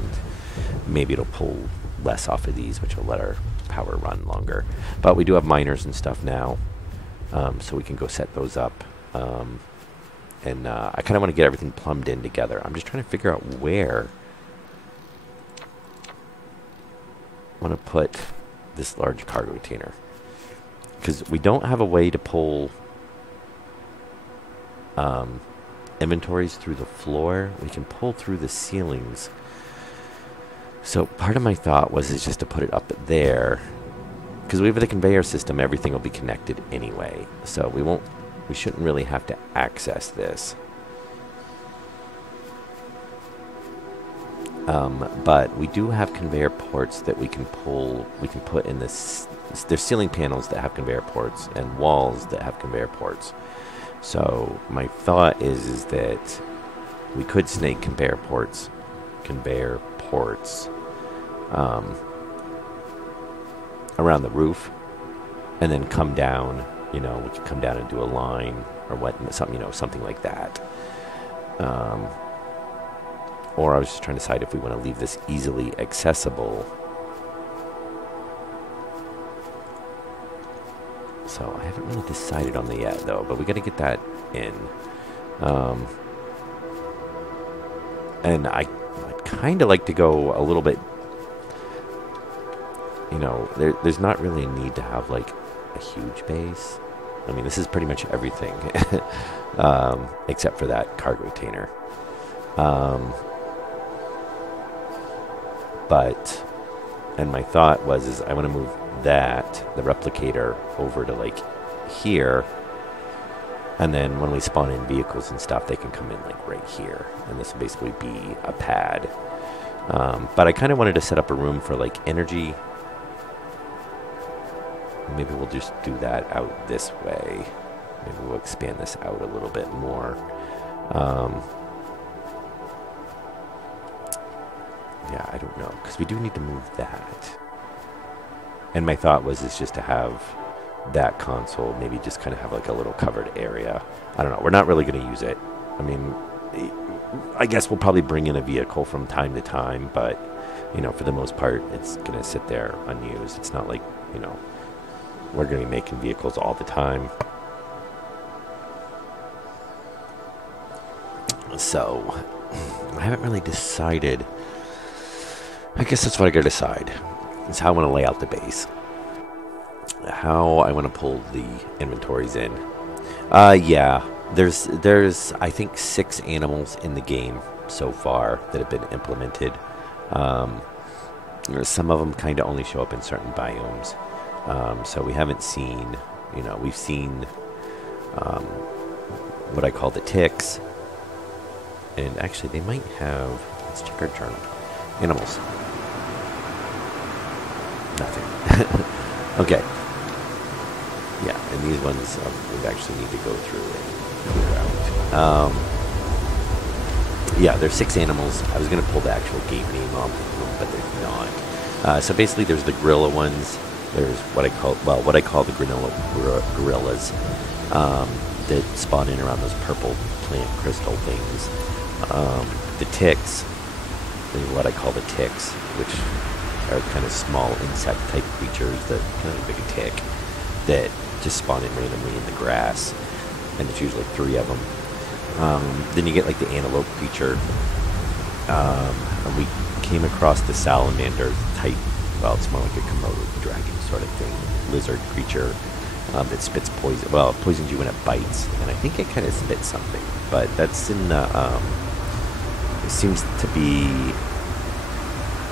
maybe it'll pull less off of these, which will let our power run longer. But we do have miners and stuff now, so we can go set those up. And I kind of want to get everything plumbed in together. I'm just trying to figure out where I want to put this large cargo container, because we don't have a way to pull inventories through the floor. We can pull through the ceilings. So part of my thought was is just to put it up there, because we have the conveyor system, everything will be connected anyway, so we shouldn't really have to access this. But we do have conveyor ports that we can put in this. There's ceiling panels that have conveyor ports and walls that have conveyor ports. So my thought is that we could snake conveyor ports around the roof, and then come down. You know, we could come down and do a line or something like that. Or I was just trying to decide if we want to leave this easily accessible. So I haven't really decided on that yet, though, but we got to get that in. And I'd kind of like to go a little bit, you know, there's not really a need to have like a huge base. I mean, this is pretty much everything, except for that cargo container. And my thought is I want to move the replicator over to like here, and then when we spawn in vehicles and stuff, they can come in like right here, and this will basically be a pad. But I kind of wanted to set up a room for like energy. Maybe we'll just do that out this way. Maybe we'll expand this out a little bit more. Yeah, I don't know, because we do need to move that. And my thought is just to have that console, maybe just kind of have like a little covered area. I don't know. We're not really going to use it. I mean, I guess we'll probably bring in a vehicle from time to time, but, you know, for the most part, it's going to sit there unused. It's not like, you know, we're going to be making vehicles all the time. So, I haven't really decided. I guess that's what I got to decide. Is how I want to lay out the base. How I want to pull the inventories in. Yeah. There's I think 6 animals in the game so far that have been implemented. Some of them kind of only show up in certain biomes. So we haven't seen, you know, we've seen what I call the ticks. And actually they might have, let's check our journal. Animals. Nothing. Okay. Yeah, and these ones we actually need to go through and figure out. Yeah, there's 6 animals. I was going to pull the actual game name up, but there's not. So basically, there's the gorilla ones. There's what I call the gorillas that spawn in around those purple plant crystal things. The ticks is what I call the ticks, which are kind of small insect type creatures that kind of like a tick that just spawn in randomly in the grass, and it's usually 3 of them. Then you get like the antelope creature, and we came across the salamander type. Well, it's more like a Komodo dragon sort of thing, lizard creature that spits poison. Well, it poisons you when it bites, and I think it kind of spits something. But that's in the. It seems to be.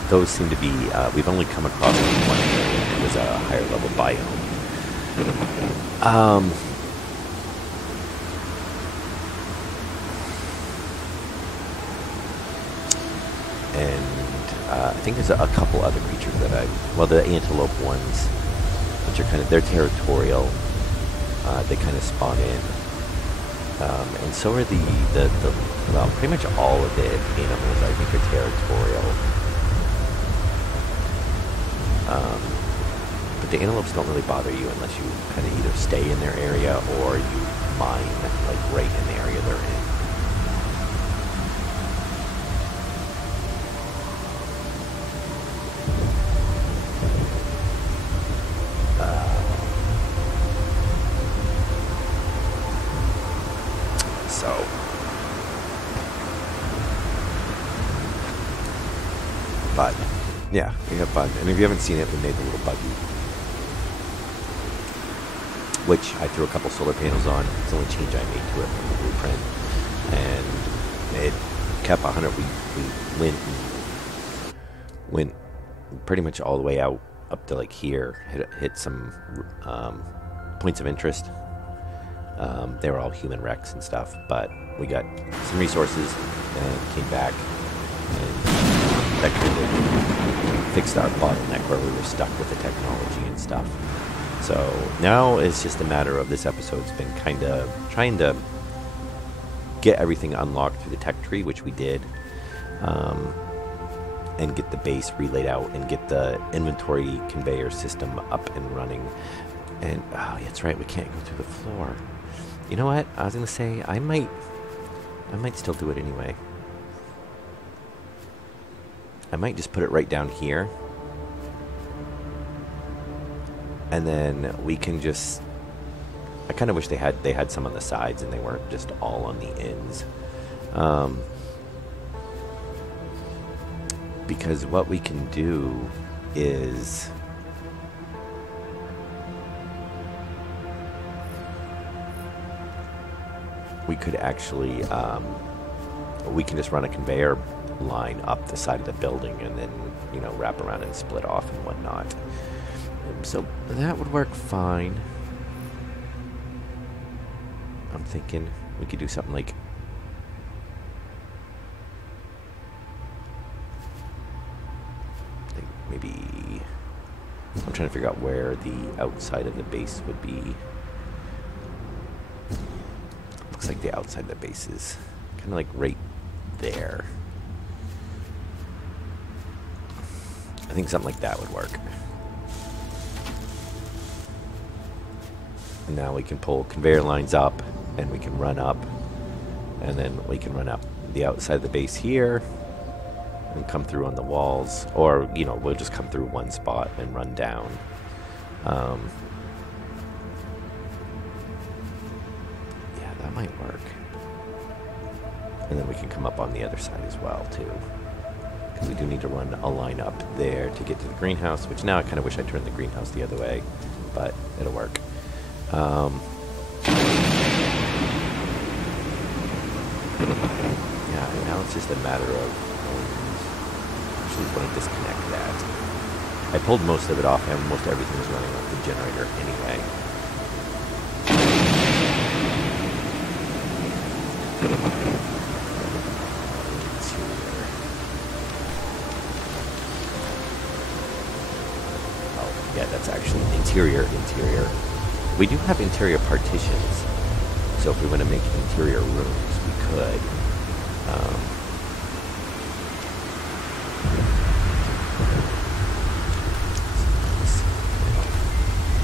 Those seem to be. We've only come across them in one area. It was a higher level biome. I think there's a couple other creatures that the antelope ones, which are they're territorial. They kind of spawn in, and so are well, pretty much all of the animals I think are territorial. But the antelopes don't really bother you unless you kind of either stay in their area or you mine like right in the area they're in. But yeah, we have fun. And if you haven't seen it, we made the little buggy, which I threw a couple solar panels on. It's the only change I made to it from the blueprint, and it kept 100. We went pretty much all the way out up to like here. Hit some points of interest. They were all human wrecks and stuff, but we got some resources and came back, and that kind of fixed our bottleneck where we were stuck with the technology and stuff. So now it's just a matter of this episode's been kind of trying to get everything unlocked through the tech tree, which we did, and get the base relayed out and get the inventory conveyor system up and running. And oh, that's right, we can't go through the floor. You know what? I was gonna say I might still do it anyway. I might just put it right down here, and then we can just. I kind of wish they had some on the sides and they weren't just all on the ends, because what we can do is. We could actually, we can just run a conveyor line up the side of the building and then, wrap around and split off and whatnot. So that would work fine. I'm thinking we could do something like, maybe, I'm trying to figure out where the outside of the base would be. Looks like the outside of the base is kind of like right there. I think something like that would work. And now we can pull conveyor lines up, and we can run up, and then we can run up the outside of the base here, and come through on the walls, or we'll just come through one spot and run down. Yeah, that might work. And then we can come up on the other side as well too. Because we do need to run a line up there to get to the greenhouse, which now I kind of wish I turned the greenhouse the other way, but it'll work. Yeah, and now it's just a matter of actually want to disconnect that. I pulled most of it off, and most everything was running off the generator anyway. yeah, that's actually interior. We do have interior partitions, so if we want to make interior rooms, we could.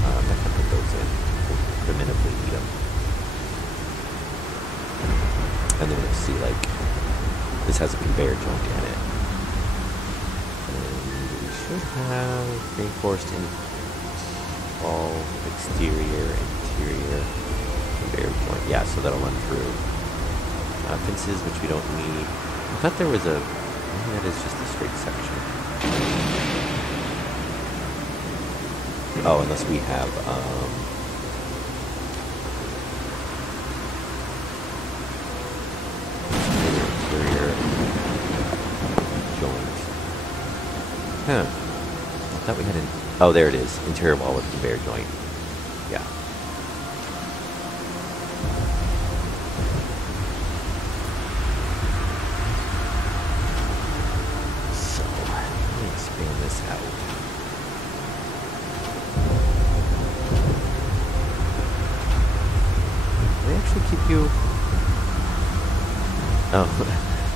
I'm not gonna put those in. We'll put them in if we need them. And then you'll see, like, this has a conveyor joint in it. And we should have reinforced in all exterior, interior, conveyor joint. Yeah, so that'll run through. Fences, which we don't need. I thought there was a... Maybe that is just a straight section. Oh, unless we have, interior joint. Huh. I thought we had an... Oh, there it is. Interior wall with conveyor joint. Yeah. So, let me expand this out. They actually keep you... Oh,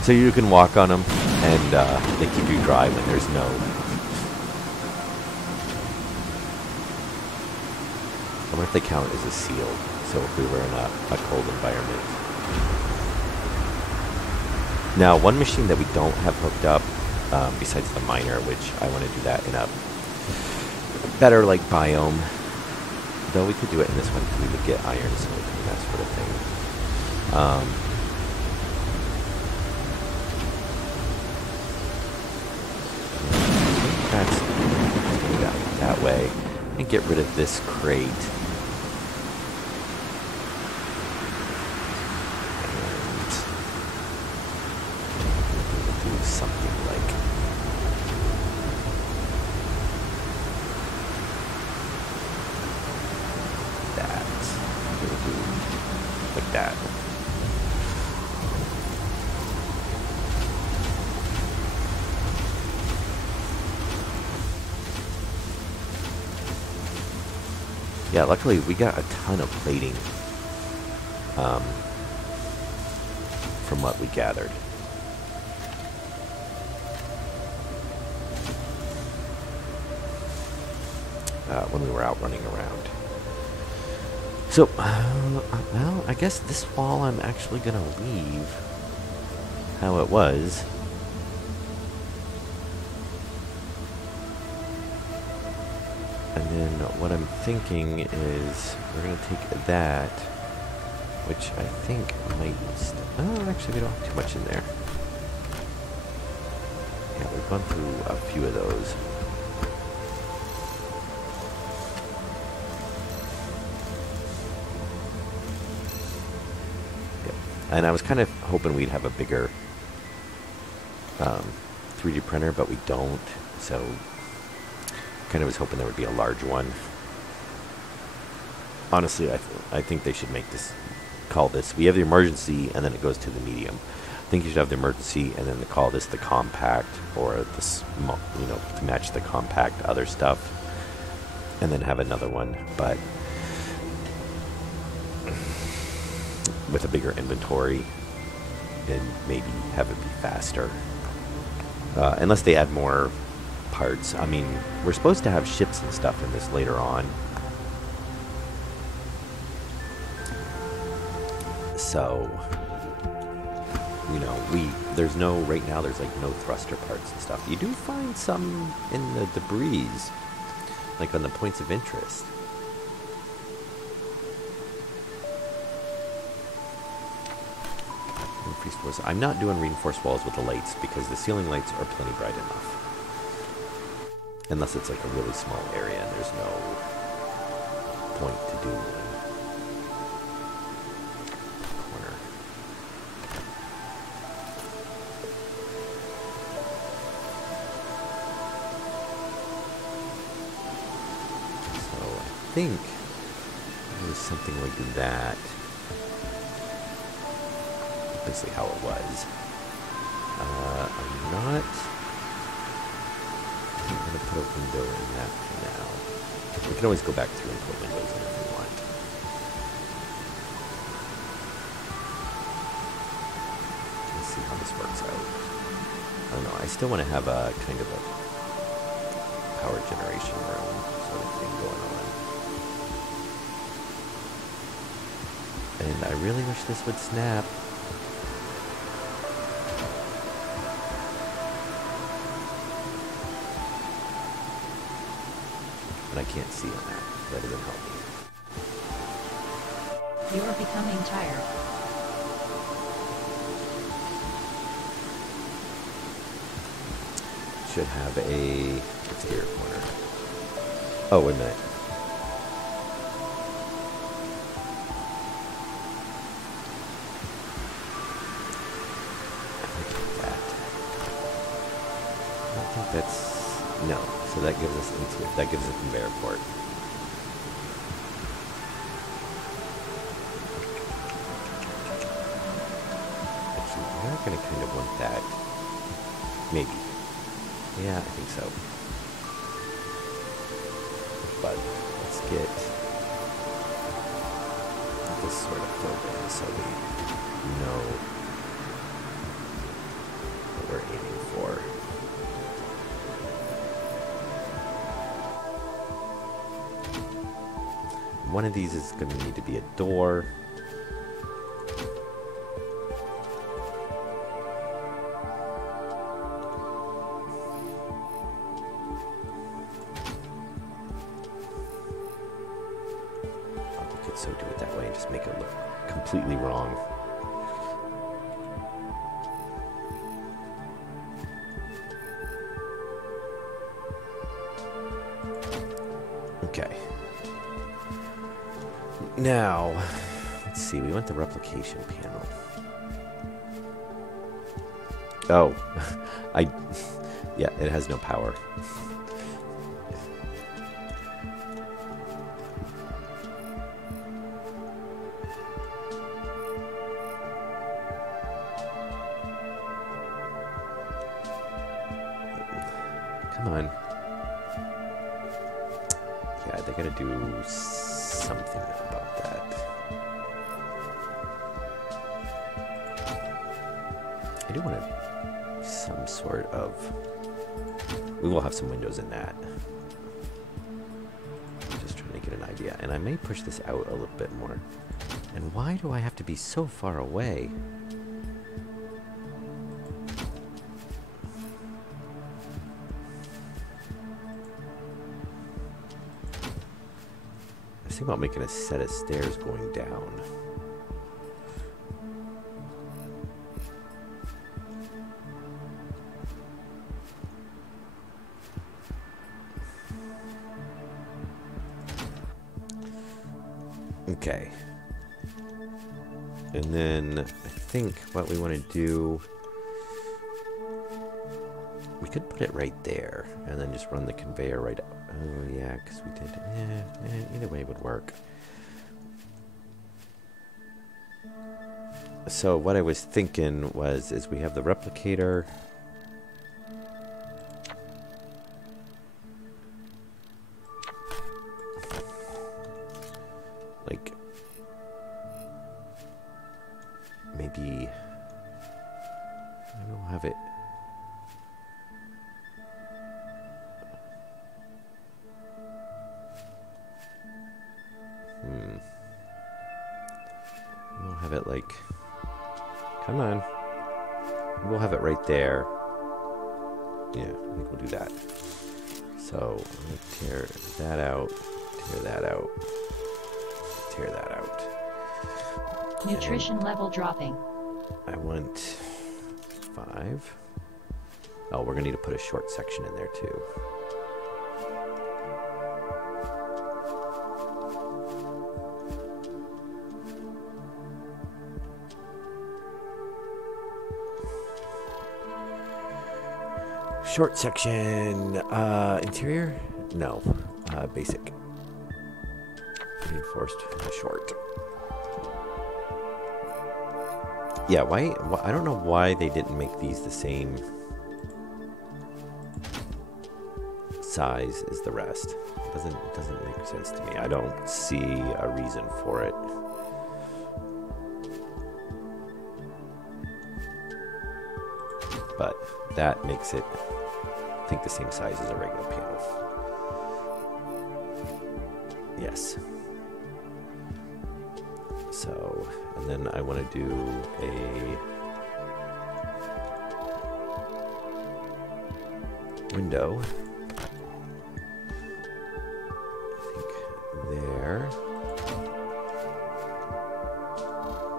so you can walk on them, and they keep you dry when there's no... I wonder if they count as a sealed, so if we were in a cold environment. Now, one machine that we don't have hooked up, besides the miner, which I want to do that in a better, like, biome. Though we could do it in this one, we would get iron, silicon, that sort of thing. That's going to go that way. And get rid of this crate. And do something like that. We'll do like that. Yeah, luckily we got a ton of plating from what we gathered. When we were out running around. So, well, I guess this wall I'm actually going to leave how it was. And then what I'm thinking is we're going to take that, which I think might... Oh, actually we don't have too much in there. Yeah, we've gone through a few of those. Yep. And I was kind of hoping we'd have a bigger 3D printer, but we don't, so... kind of was hoping there would be a large one. Honestly, I think they should make this, call this, we have the emergency and then it goes to the medium. I think you should have the emergency and then call this the compact, or the small, you know, to match the compact other stuff, and then have another one, but with a bigger inventory and maybe have it be faster. Unless they add more parts. I mean, we're supposed to have ships and stuff in this later on. So, you know, there's no, right now there's like no thruster parts and stuff. You do find some in the debris, like on the points of interest. Reinforced walls. I'm not doing reinforced walls with the lights because the ceiling lights are plenty bright enough. Unless it's like a really small area and there's no point to do corner. So I think it was something like that. Basically how it was. I'm going to put a window in that for now. We can always go back through and put windows in if we want. Let's see how this works out. I don't know. I still want to have a kind of a power generation room sort of thing going on. And I really wish this would snap. But I can't see on that. That doesn't help me. You are becoming tired. Should have a exterior corner. Oh, wait a minute. I think that's no. So that gives us that gives us a conveyor port. Actually, we are going to kind of want that. Maybe. Yeah, I think so. But let's get this sort of filled in so we know what we're aiming for. One of these is going to need to be a door. We could so do it that way and just make it look completely wrong. Okay. Now, let's see, we want the replication panel. Oh, yeah, it has no power. Come on. Yeah, they gotta do something about that. I do want some sort of... We will have some windows in that. I'm just trying to get an idea. And I may push this out a little bit more. And why do I have to be so far away? I was thinking about making a set of stairs going down. Okay. And then I think what we want to do, we could put it right there and then just run the conveyor right up. Oh yeah, because we did, either way would work. So what I was thinking was, is we have the replicator. Like, maybe, I don't have it. We'll have it like, come on. We'll have it right there. Yeah, I think we'll do that. So, I'm going to tear that out, tear that out, tear that out. Nutrition level dropping. I want 5. Oh, we're going to need to put a short section in there too. Short section, interior? No, basic. Reinforced short. Yeah, why, I don't know why they didn't make these the same size is the rest. It doesn't make sense to me. I don't see a reason for it. But that makes it, I think, the same size as a regular panel. Yes. So, and then I want to do a window. I think there.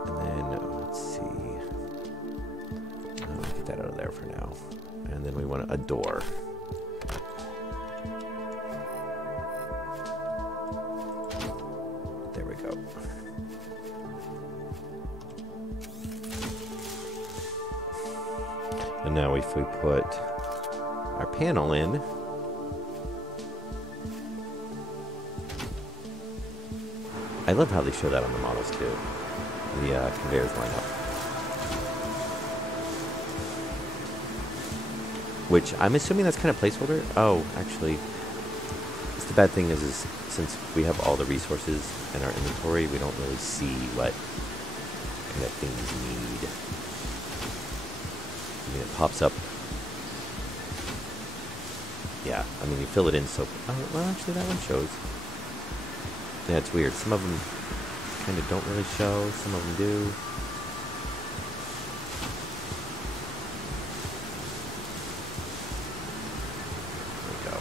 And then, let's see. I'll get that out of there for now. And then we want a door. There we go. And now if we put our panel in, I love how they show that on the models too. The conveyors line up. Which I'm assuming that's kind of placeholder. Oh, actually, the bad thing is since we have all the resources in our inventory, we don't really see what kind of things need. I mean, it pops up. Yeah, I mean, you fill it in so... Oh, well, actually, that one shows. Yeah, it's weird. Some of them kind of don't really show. Some of them do. There we go.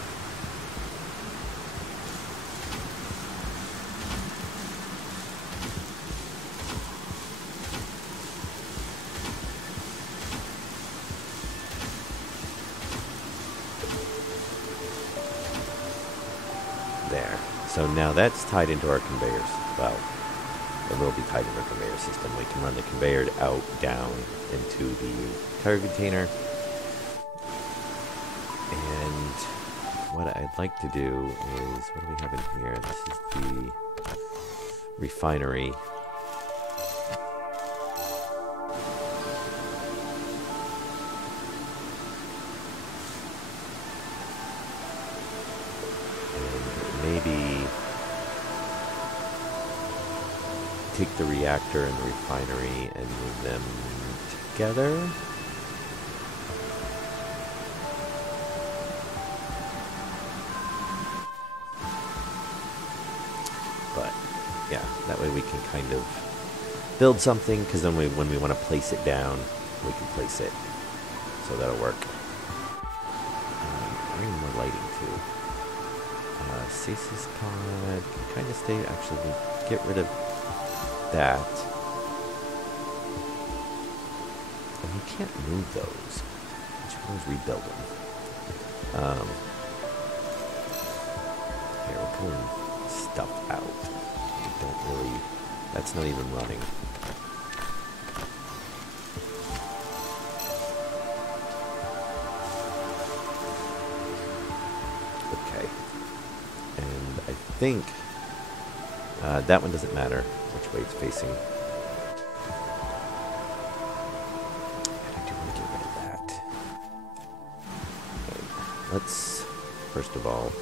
There. So now that's tied into our conveyors. Well, it will be tied into our conveyor system. We can run the conveyor out, down into the cargo container. And what I'd like to do is, what do we have in here? This is the refinery. Maybe take the reactor and the refinery and move them together. But yeah, that way we can kind of build something, because then when we want to place it down, we can place it. So that'll work. I need more lighting too. Stasis pod can kind of stay. Actually, we'll get rid of that. And we can't move those. We should always rebuild them. Here, we're pulling stuff out. We don't really... That's not even running. I think that one doesn't matter which way it's facing. And I do want to get rid of that. Okay. Let's, first of all,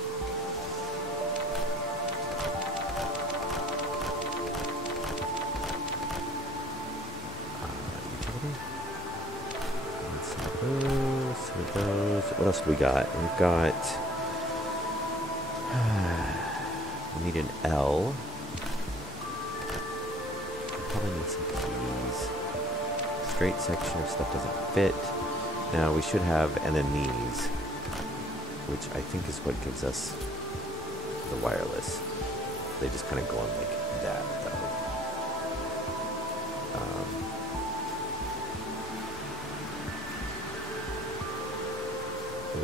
utility. Some of those. What else do we got? We've got... We need an L. Probably need some keys. Straight section of stuff doesn't fit. Now we should have, and then these, which I think is what gives us the wireless. They just kind of go on like that, though.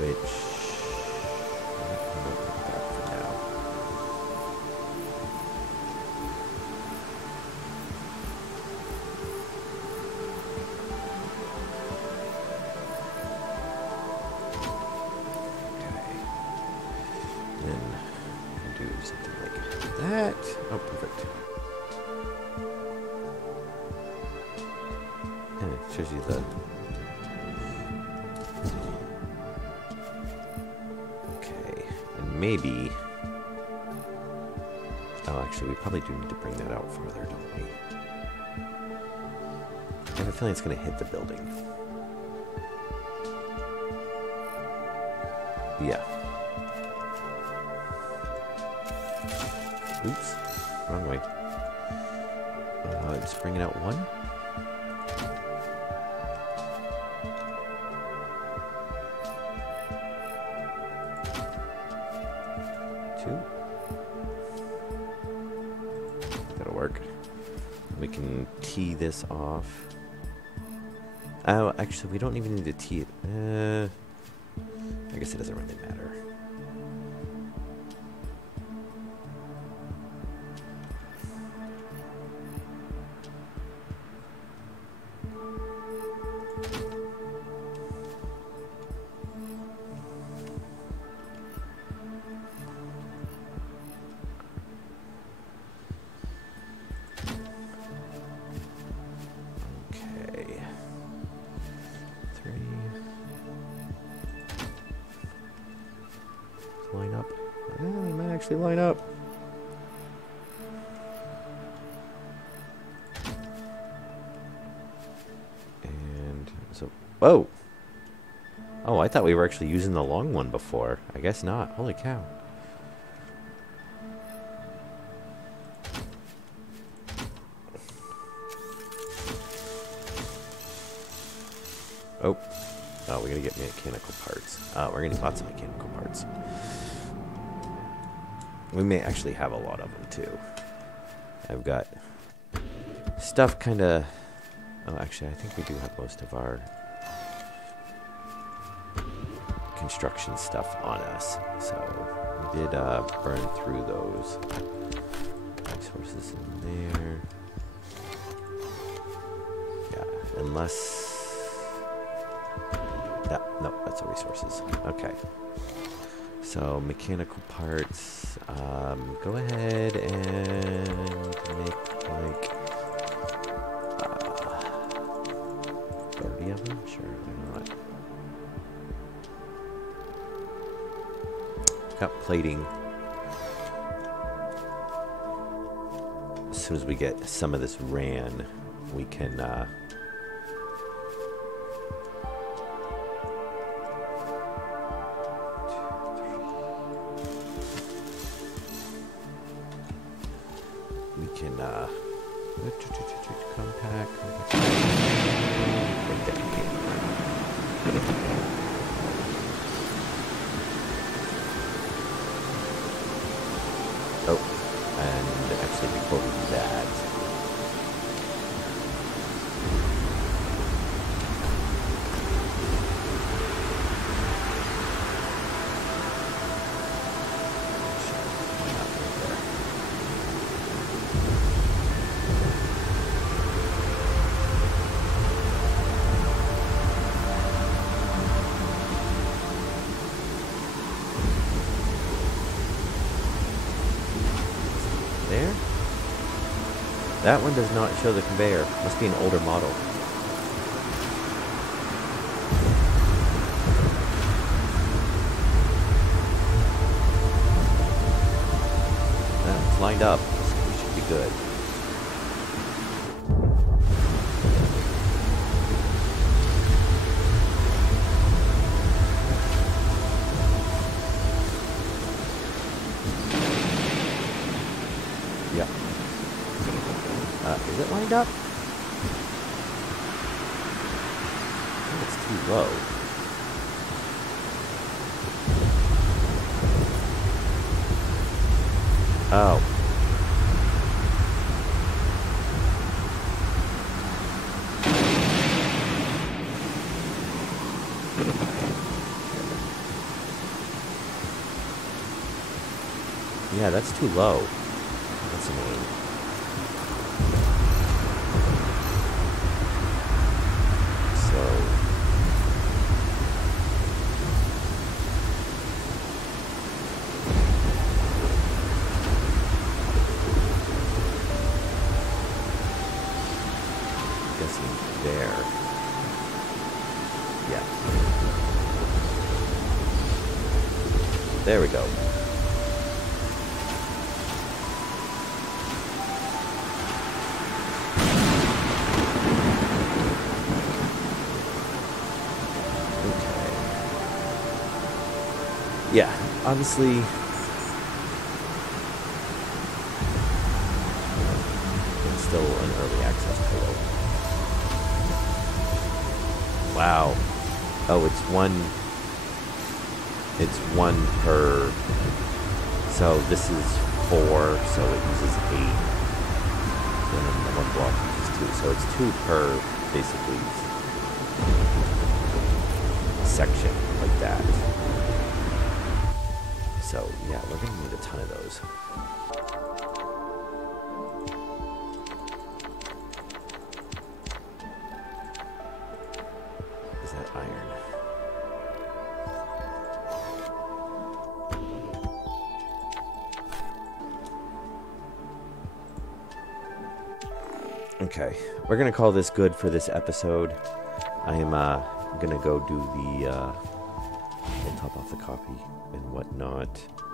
Which... Oh, perfect. And it shows you the... Okay. maybe... Oh, actually, we probably do need to bring that out further, don't we? I have a feeling it's going to hit the building. Yeah. Oops. Wrong way. Just bring it out one. Two. That'll work. We can tee this off. Oh, actually, we don't even need to tee it. I guess it doesn't really matter. Line up. They might actually line up. And so, whoa! Oh, I thought we were actually using the long one before. I guess not. Holy cow. Oh. Oh, we're gonna get mechanical parts. We're gonna need lots of mechanical parts. We may actually have a lot of them too. I've got stuff kind of... Oh, actually, I think we do have most of our construction stuff on us. So we did burn through those resources in there. Yeah, unless... Yeah, no, that's the resources. Okay. So, mechanical parts. Go ahead and make, like, 30 of them? Sure, why not? Got plating. As soon as we get some of this ran, we can, compact. Oh, and actually before we do that, there? That one does not show the conveyor. Must be an older model. It's lined up. So we should be good. Is it lined up? I think it's too low. Oh. Yeah, that's too low. That's annoying. There. Yeah. There we go. yeah, obviously, it's still an early access title. Wow. Oh, it's one per, so this is 4, so it uses 8, and then the one block uses 2, so it's 2 per, basically, section, like that. So, yeah, we're going to need a ton of those. Is that iron? Okay, we're going to call this good for this episode. I am going to go do the, we'll top off the coffee and whatnot.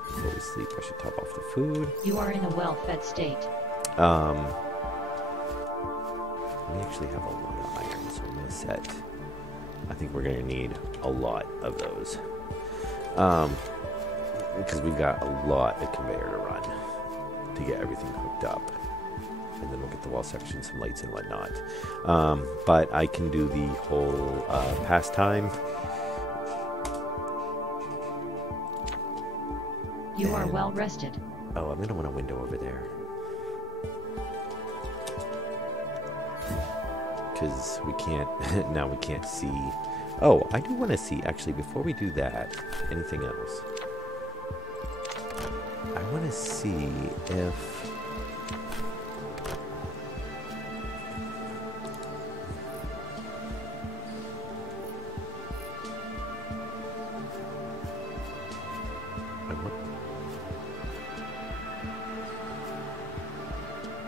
Before we sleep, I should top off the food. You are in a well-fed state. We actually have a lot of iron, so I'm going to set, I think we're going to need a lot of those. Because we've got a lot of conveyor to run to get everything hooked up. And then we'll get the wall section, some lights and whatnot. But I can do the whole pastime. You are well rested. Oh, I'm going to want a window over there. Because we can't, now we can't see. Oh, I do want to see, actually, before we do that, anything else. I want to see if...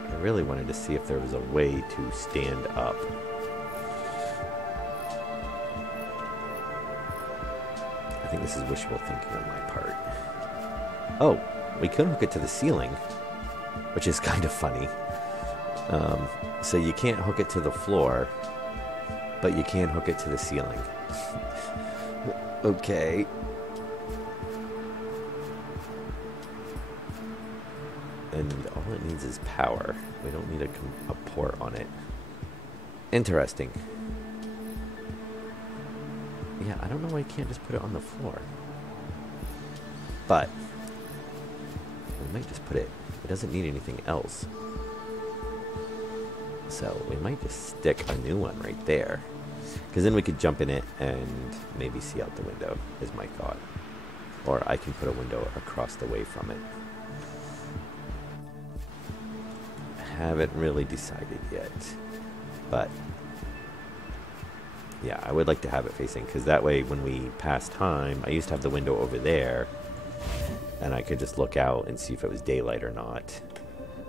I really wanted to see if there was a way to stand up. I think this is wishful thinking on my part. Oh, we could hook it to the ceiling, which is kind of funny. So you can't hook it to the floor, but you can hook it to the ceiling. Okay. And all it needs is power. We don't need a port on it. Interesting. Yeah, I don't know why I can't just put it on the floor. But we might just put it. It doesn't need anything else. So we might just stick a new one right there. Because then we could jump in it and maybe see out the window, is my thought. Or I can put a window across the way from it. Haven't really decided yet, but yeah, I would like to have it facing, because that way when we pass time, I used to have the window over there and I could just look out and see if it was daylight or not.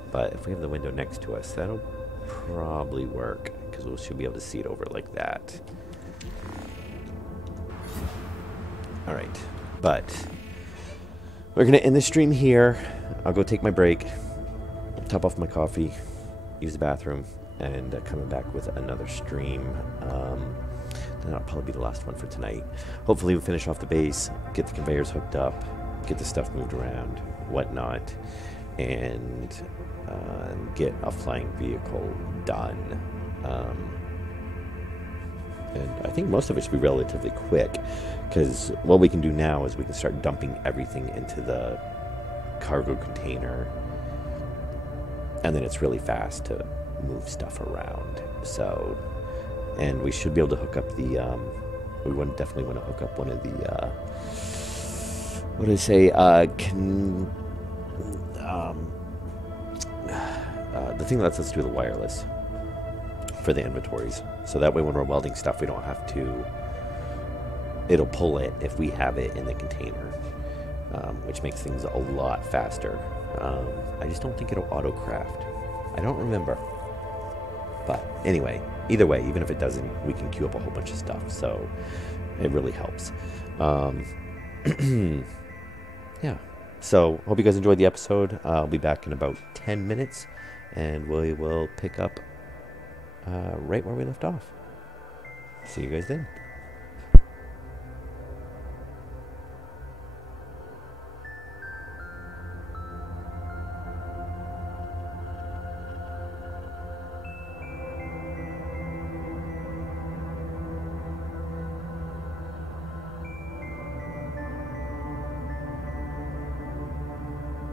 But if we have the window next to us, that'll probably work, because we should be able to see it over like that. Alright, but we're gonna end the stream here. I'll go take my break, top off my coffee, use the bathroom, and coming back with another stream. Then that'll probably be the last one for tonight. Hopefully we'll finish off the base, get the conveyors hooked up, get the stuff moved around, whatnot, and get a flying vehicle done. And I think most of it should be relatively quick, because what we can do now is we can start dumping everything into the cargo container, and then it's really fast to move stuff around. So, and we should be able to hook up the, we definitely want to hook up one of the, what do I say, the thing that lets us do the wireless for the inventories. So that way when we're welding stuff, we don't have to, it'll pull it if we have it in the container, which makes things a lot faster. I just don't think it'll auto-craft. I don't remember. But anyway, either way, even if it doesn't, we can queue up a whole bunch of stuff. So it really helps. Yeah. So hope you guys enjoyed the episode. I'll be back in about 10 minutes, and we will pick up right where we left off. See you guys then.